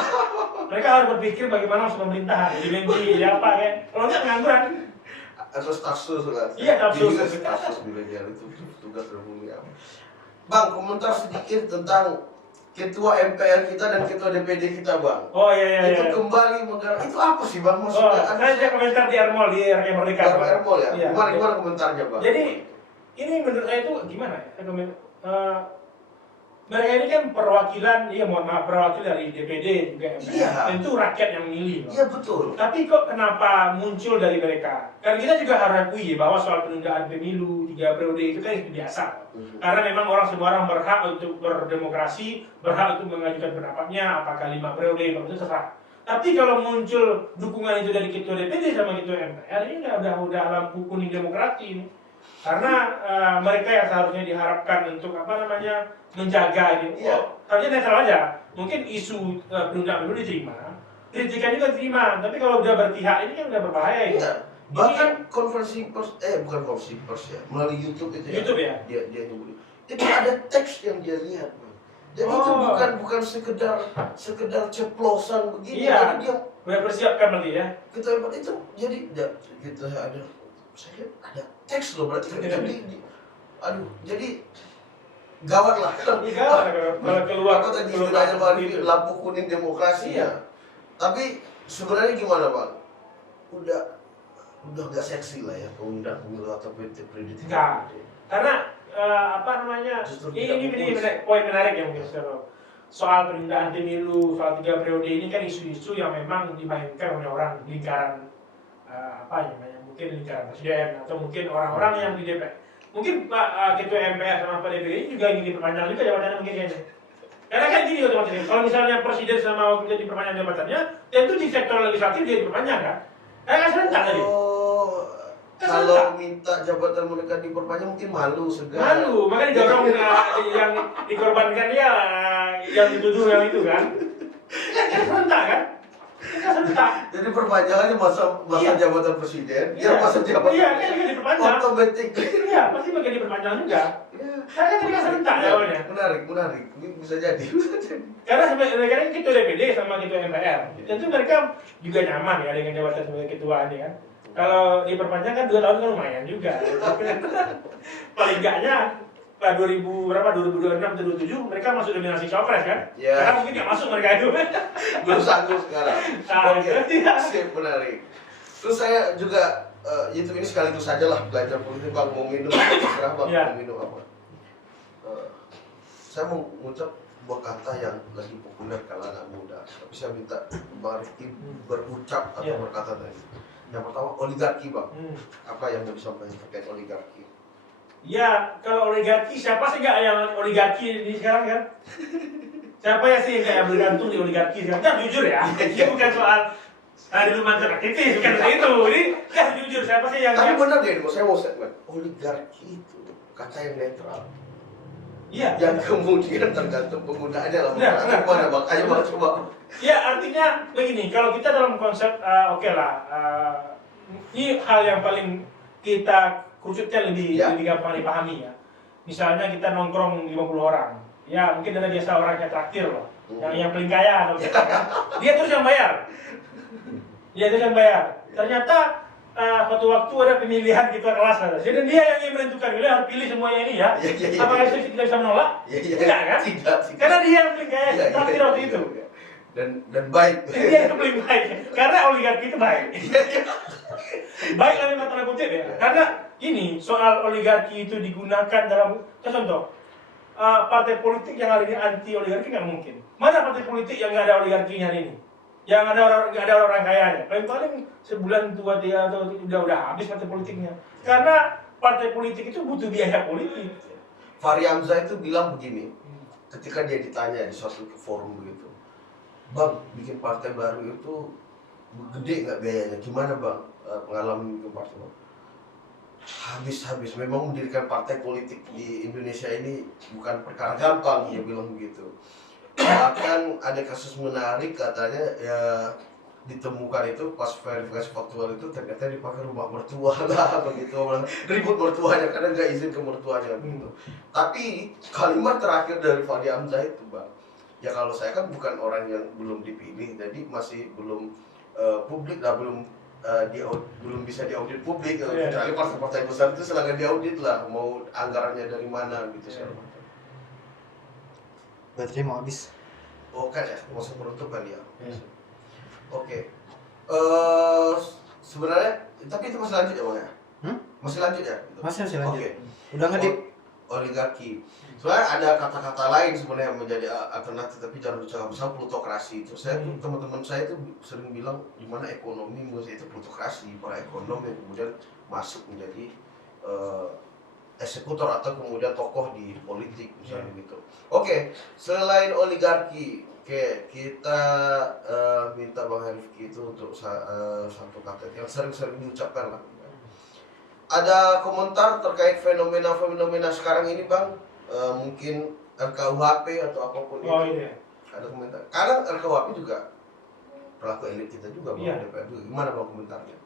Mereka harus berpikir bagaimana harus pemerintahan, dimensi, apa ya. Kalau enggak pengangguran. Atau staf sus lah. Iya, staf sus. Staf sus milenial itu tugas termulia. Bang, komentar sedikit tentang ketua MPR kita dan ketua DPD kita, Bang. Oh iya. Itu kembali menggarap. Itu apa sih, Bang? Oh, Maksudnya saya komentar di Ermol, di Rakyat Merdeka. Ermol ya? Iya. Gimana komentarnya, Bang? Jadi, ini menurut saya itu gimana ya? Mereka ini kan perwakilan, perwakilan dari DPD juga MPR. Iya. Tentu rakyat yang memilih. Iya, betul. Tapi kok kenapa muncul dari mereka? Kan kita juga harus akui bahwa soal penundaan pemilu 3 periode itu kan biasa. Karena memang semua orang berhak untuk berdemokrasi, berhak untuk mengajukan pendapatnya, apakah 5 periode, itu terserah. Tapi kalau muncul dukungan itu dari ketua DPD sama ketua MPR, ini udah lampu kuning demokrasi ini. Karena mereka yang seharusnya diharapkan untuk menjaga ini. Iya. Harusnya netral aja. Mungkin isu penundaan pemilu diterima, kritikan juga diterima. Tapi kalau udah berpihak ini kan udah berbahaya ini. Iya. Bahkan konversi pers, bukan konversi pers ya, melalui YouTube itu ya. YouTube ya? Dia nyebut. Jadi ada teks yang dia lihat, Bang. Jadi itu bukan sekedar ceplosan begini. Iya. Jadi dia Udah persiapkan berarti ya. kita itu jadi kita ada, saya lihat ada teks loh berarti. Jadi gawat lah. Kalau keluar Apa tadi istilahnya Bang, gitu. lampu kuning demokrasi ya. Tapi sebenarnya gimana, Bang? Udah nggak seksi lah ya penundaan pemilu atau periode. Enggak. Karena Justru ini tidak poin menarik yang mungkin soal penundaan pemilu, soal 3 periode ini kan isu-isu yang memang dimainkan oleh orang lingkaran mungkin lingkaran presiden atau mungkin orang-orang yang di DPR. Mungkin Pak Ketua MPR sama Pak DPD ini juga ingin diperpanjang juga jabatannya mungkin kayaknya. Karena kan gini otomatis, kalau misalnya presiden sama wakil presiden diperpanjang jabatannya, tentu di sektor legislatif dia diperpanjang kan? Karena kan serentak tadi. Kalau minta jabatan mereka diperpanjang mungkin malu, segan. Malu, makanya didorong yang dikorbankan ya yang dituduh yang itu kan. Kan serentak kan? Kan serentak. Jadi perpanjangannya masa jabatan presiden, Iya. masa jabatan. Iya, kan juga diperpanjang. Otomatis. Iya, pasti bagian diperpanjang juga. Karena kan tadi serentak awalnya. Menarik. Ini bisa jadi. Karena sebenarnya ketua DPD sama ketua MPR, tentu mereka juga nyaman ya dengan jabatan sebagai ketua ini kan. Kalau diperpanjang kan 2 tahun kan lumayan juga. Paling enggaknya 2026 atau 2027 mereka masuk dominasi cawapres kan? Iya. Karena mungkin nggak masuk mereka itu. Belum sanggup sekarang. Oke, sip, menarik. Terus saya juga ini sekaligus saja lah belajar politik. Bang mau minum, terserah Bang mau minum apa. Saya mau ngucap sebuah kata yang lagi populer kalangan muda. Tapi saya minta Bang Rifki berucap atau berkata tadi. Yang pertama oligarki, Bang. Apa yang mau disampaikan terkait oligarki? Ya, kalau oligarki, siapa sih nggak yang oligarki ini sekarang kan? Siapa ya sih yang nggak bergantung di oligarki sekarang? Kan jujur ya, ini bukan soal dulu mantan aktivis, bukan soal itu. Ini kan jujur, siapa sih yang... Tapi benar deh, saya mau segmen. Oligarki itu kata yang netral. Iya. Yang kemudian tergantung penggunaannya lah. Nah. Gimana Bang? Ayo Bang coba. Ya, artinya begini, kalau kita dalam konsep, ini hal yang paling kita kerucutkan lebih gampang dipahami ya. Misalnya kita nongkrong 50 orang, ya mungkin ada biasa orang yang traktir loh, yang paling kaya atau dia terus yang bayar. Ternyata suatu waktu ada pemilihan kita kelas, jadi dia yang menentukan, dia harus pilih semuanya ini ya. Apakah kita bisa menolak? Tidak kan? Tidak. Karena dia yang paling kaya, traktir waktu itu. Dan baik. Dia yang paling baik, karena oligarki itu baik. Baik dalam tanda kutip ya, karena ini soal oligarki itu digunakan dalam contoh partai politik yang hari ini anti oligarki nggak mungkin. Mana partai politik yang nggak ada oligarkinya hari ini? Yang nggak ada orang kayanya. Paling sebulan 2-3 atau udah habis partai politiknya. Karena partai politik itu butuh biaya politik. Fahri Hamzah itu bilang begini, ketika dia ditanya di suatu forum begitu, Bang, bikin partai baru itu gede nggak biayanya? Gimana bang pengalaman bikin partai bang? Habis memang mendirikan partai politik di Indonesia ini bukan perkara gampang, dia bilang begitu. Bahkan ada kasus menarik katanya ya, ditemukan itu pas verifikasi faktual itu ternyata dipakai rumah mertua lah begitu, ribut mertuanya karena nggak izin ke mertuanya begitu. Tapi kalimat terakhir dari Fahri Hamzah itu bang, ya kalau saya kan bukan orang yang belum dipilih, jadi masih belum publik lah, belum bisa diaudit publik, kecuali partai-partai besar itu silahkan diaudit lah, mau anggarannya dari mana gitu segala macam. Baterai mau habis. Oh kan ya, masuk penutupan ya. Oke. Sebenarnya tapi itu masih lanjut ya bang ya? Masih lanjut ya? Gitu? Masih lanjut. Oke. Udah ngedip. Oligarki. Soalnya ada kata-kata lain sebenarnya yang menjadi alternatif, tapi jangan dicakap besar, plutokrasi itu. Saya tuh teman-teman saya tuh sering bilang gimana ekonomi itu plutokrasi, para ekonom yang kemudian masuk menjadi eksekutor atau kemudian tokoh di politik misalnya gitu. Oke, selain oligarki, kita minta Bang Rifki itu untuk satu kata yang sering-sering diucapkan lah. Ada komentar terkait fenomena sekarang ini bang? Mungkin RKUHP atau apapun itu. Iya. Ada komentar. Karena RKUHP juga pelaku elit kita juga bang, DPR juga. Gimana bang komentarnya?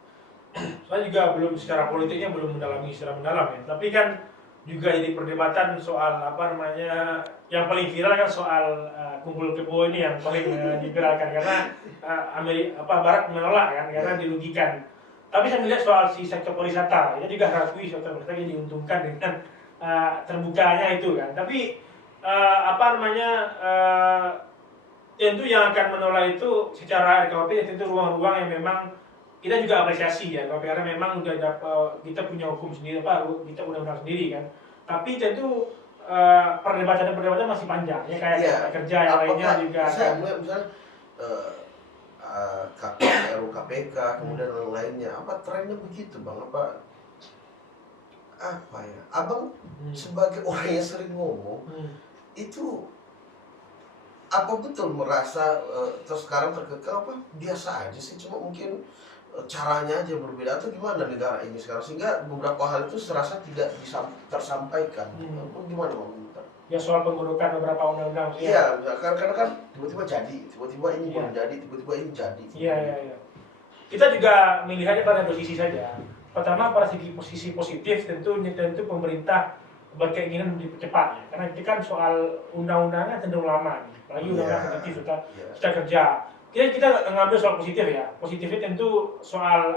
Saya juga belum secara politiknya belum mendalami secara mendalam ya. Tapi kan juga jadi perdebatan soal apa namanya, yang paling viral kan soal kumpul kebo ini yang paling diviralkan karena Barat menolak kan karena dirugikan. Tapi saya melihat soal si sektor pariwisata, itu juga harus sektor pariwisata yang diuntungkan dengan terbukanya itu kan. Tapi tentu yang akan menolak itu secara RKUHP tentu ruang-ruang yang memang kita juga apresiasi ya, karena memang udah kita punya hukum sendiri, kita undang-undang sendiri kan. Tapi tentu perdebatan masih panjang ya, kayak kerja yang lainnya juga. Saya melihat misalnya RUU KPK kemudian yang lainnya, apa trennya begitu bang? Apa ya? Abang sebagai orang yang sering ngomong itu apa betul merasa terus sekarang terkekang apa biasa aja sih, cuma mungkin caranya aja berbeda atau gimana negara ini sekarang sehingga beberapa hal itu serasa tidak tersampaikan. Gimana bang? Ya soal penggodokan beberapa undang-undang. Iya, karena kan tiba-tiba jadi, tiba-tiba ini belum jadi, tiba-tiba ini jadi. Iya. Kita juga melihatnya pada dua sisi saja. Pertama pada sisi positif tentu pemerintah berkeinginan dipercepat ya. Karena itu kan soal undang-undangnya cenderung lama, apalagi undang-undang eksekutif sudah kerja. Kita ngambil soal positif ya. Positifnya tentu soal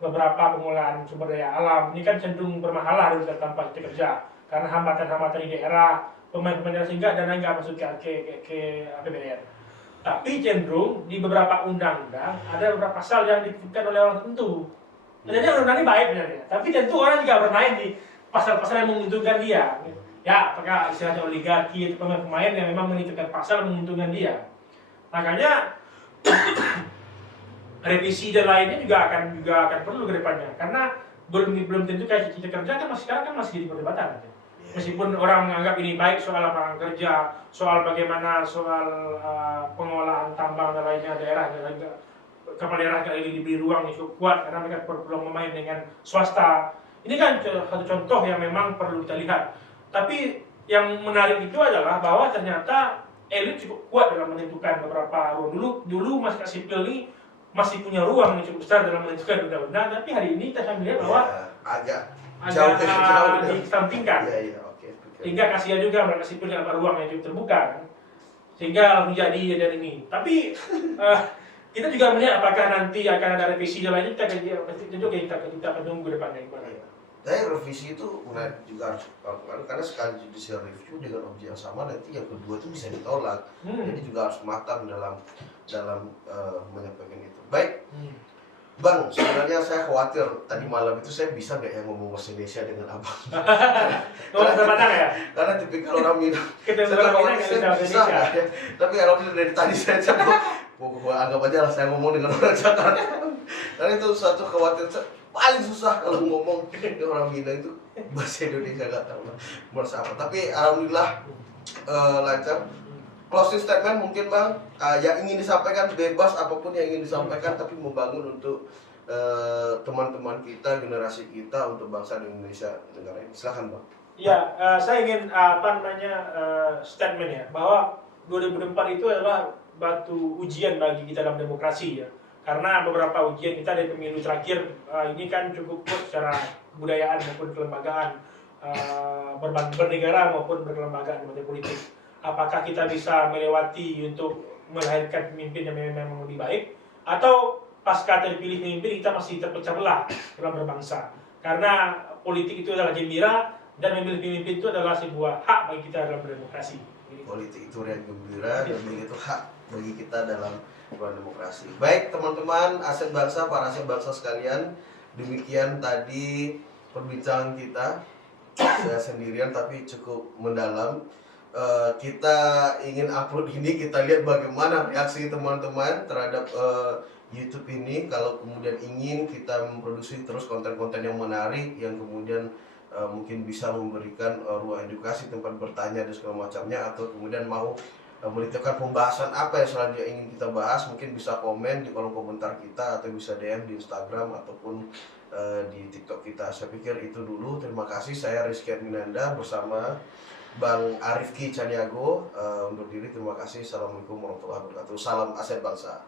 beberapa pengolahan sumber daya alam ini kan cenderung bermasalah tanpa kita kerja karena hambatan-hambatan di daerah, pemain-pemain sehingga dana nggak masuk ke APBN. Tapi cenderung di beberapa undang-undang ada beberapa pasal yang ditentukan oleh orang tertentu. Jadi undang-undang ini baik sebenarnya, tapi tentu orang juga bermain di pasal-pasal yang menguntungkan dia. Ya, apakah istilahnya oligarki atau pemain-pemain yang memang menentukan pasal yang menguntungkan dia. Makanya revisi dan lainnya juga akan perlu ke depannya, karena belum tentu kayak kita kerja kan sekarang masih jadi perdebatan. Meskipun orang menganggap ini baik soal lapangan kerja, soal bagaimana soal pengolahan tambang dan lainnya daerah, kepala daerah kali diberi ruang yang cukup kuat karena mereka perlu bermain dengan swasta. Ini kan satu contoh yang memang perlu kita lihat. Tapi yang menarik itu adalah bahwa ternyata elit cukup kuat dalam menentukan beberapa ruang. Dulu masyarakat sipil ini masih punya ruang yang cukup besar dalam menentukan undang-undang, tapi hari ini kita melihat bahwa agak jauh dikesampingkan. Sehingga kasihan juga mereka sipil dalam ruang yang cukup terbuka kan? Sehingga menjadi dan ini. Tapi kita juga melihat apakah nanti akan ada revisi dan lainnya, kita akan tunggu depannya gimana. Tapi revisi itu juga harus karena sekali judicial review dengan objek yang sama nanti yang kedua itu bisa ditolak. Jadi juga harus matang dalam menyampaikan itu. Baik, Bang, sebenarnya saya khawatir tadi malam itu saya bisa nggak yang ngomong bahasa Indonesia dengan abang. Karena tipikal orang Minang. Saya bisa nggak ya? Tapi alhamdulillah dari tadi saya coba anggap aja lah saya ngomong dengan orang Jakarta. Karena itu suatu khawatir paling susah kalau ngomong dengan orang Minang itu bahasa Indonesia nggak tahu lah bahasa apa. Tapi alhamdulillah lancar. closing statement mungkin Bang, yang ingin disampaikan bebas apapun yang ingin disampaikan tapi membangun untuk teman-teman kita, generasi kita, untuk bangsa dan Indonesia negara ini. Silakan Bang. Ya, saya ingin statement ya, bahwa 2024 itu adalah batu ujian bagi kita dalam demokrasi ya. Karena beberapa ujian kita dari pemilu terakhir ini kan cukup kuat secara kebudayaan maupun kelembagaan, bernegara maupun berkelembagaan di politik. Apakah kita bisa melewati untuk melahirkan pemimpin yang memang lebih baik, atau pasca terpilih pemimpin kita masih terpecah belah dalam berbangsa? Karena politik itu adalah gembira, dan memilih pemimpin itu adalah sebuah hak bagi kita dalam berdemokrasi. Politik itu riang gembira, dan memilih itu hak bagi kita dalam berdemokrasi. Baik teman-teman aset bangsa, para aset bangsa sekalian, demikian tadi perbincangan kita. Saya sendirian tapi cukup mendalam. Kita ingin upload ini, kita lihat bagaimana reaksi teman-teman terhadap YouTube ini. Kalau kemudian ingin kita memproduksi terus konten-konten yang menarik, yang kemudian mungkin bisa memberikan ruang edukasi, tempat bertanya dan segala macamnya, atau kemudian mau menitipkan pembahasan apa yang selanjutnya ingin kita bahas, mungkin bisa komen di kolom komentar kita, atau bisa DM di Instagram ataupun di TikTok kita. Saya pikir itu dulu. Terima kasih. Saya Rizky Adminanda bersama Bang Arifki Caniago undur diri. Terima kasih. Assalamualaikum warahmatullahi wabarakatuh. Salam aset bangsa.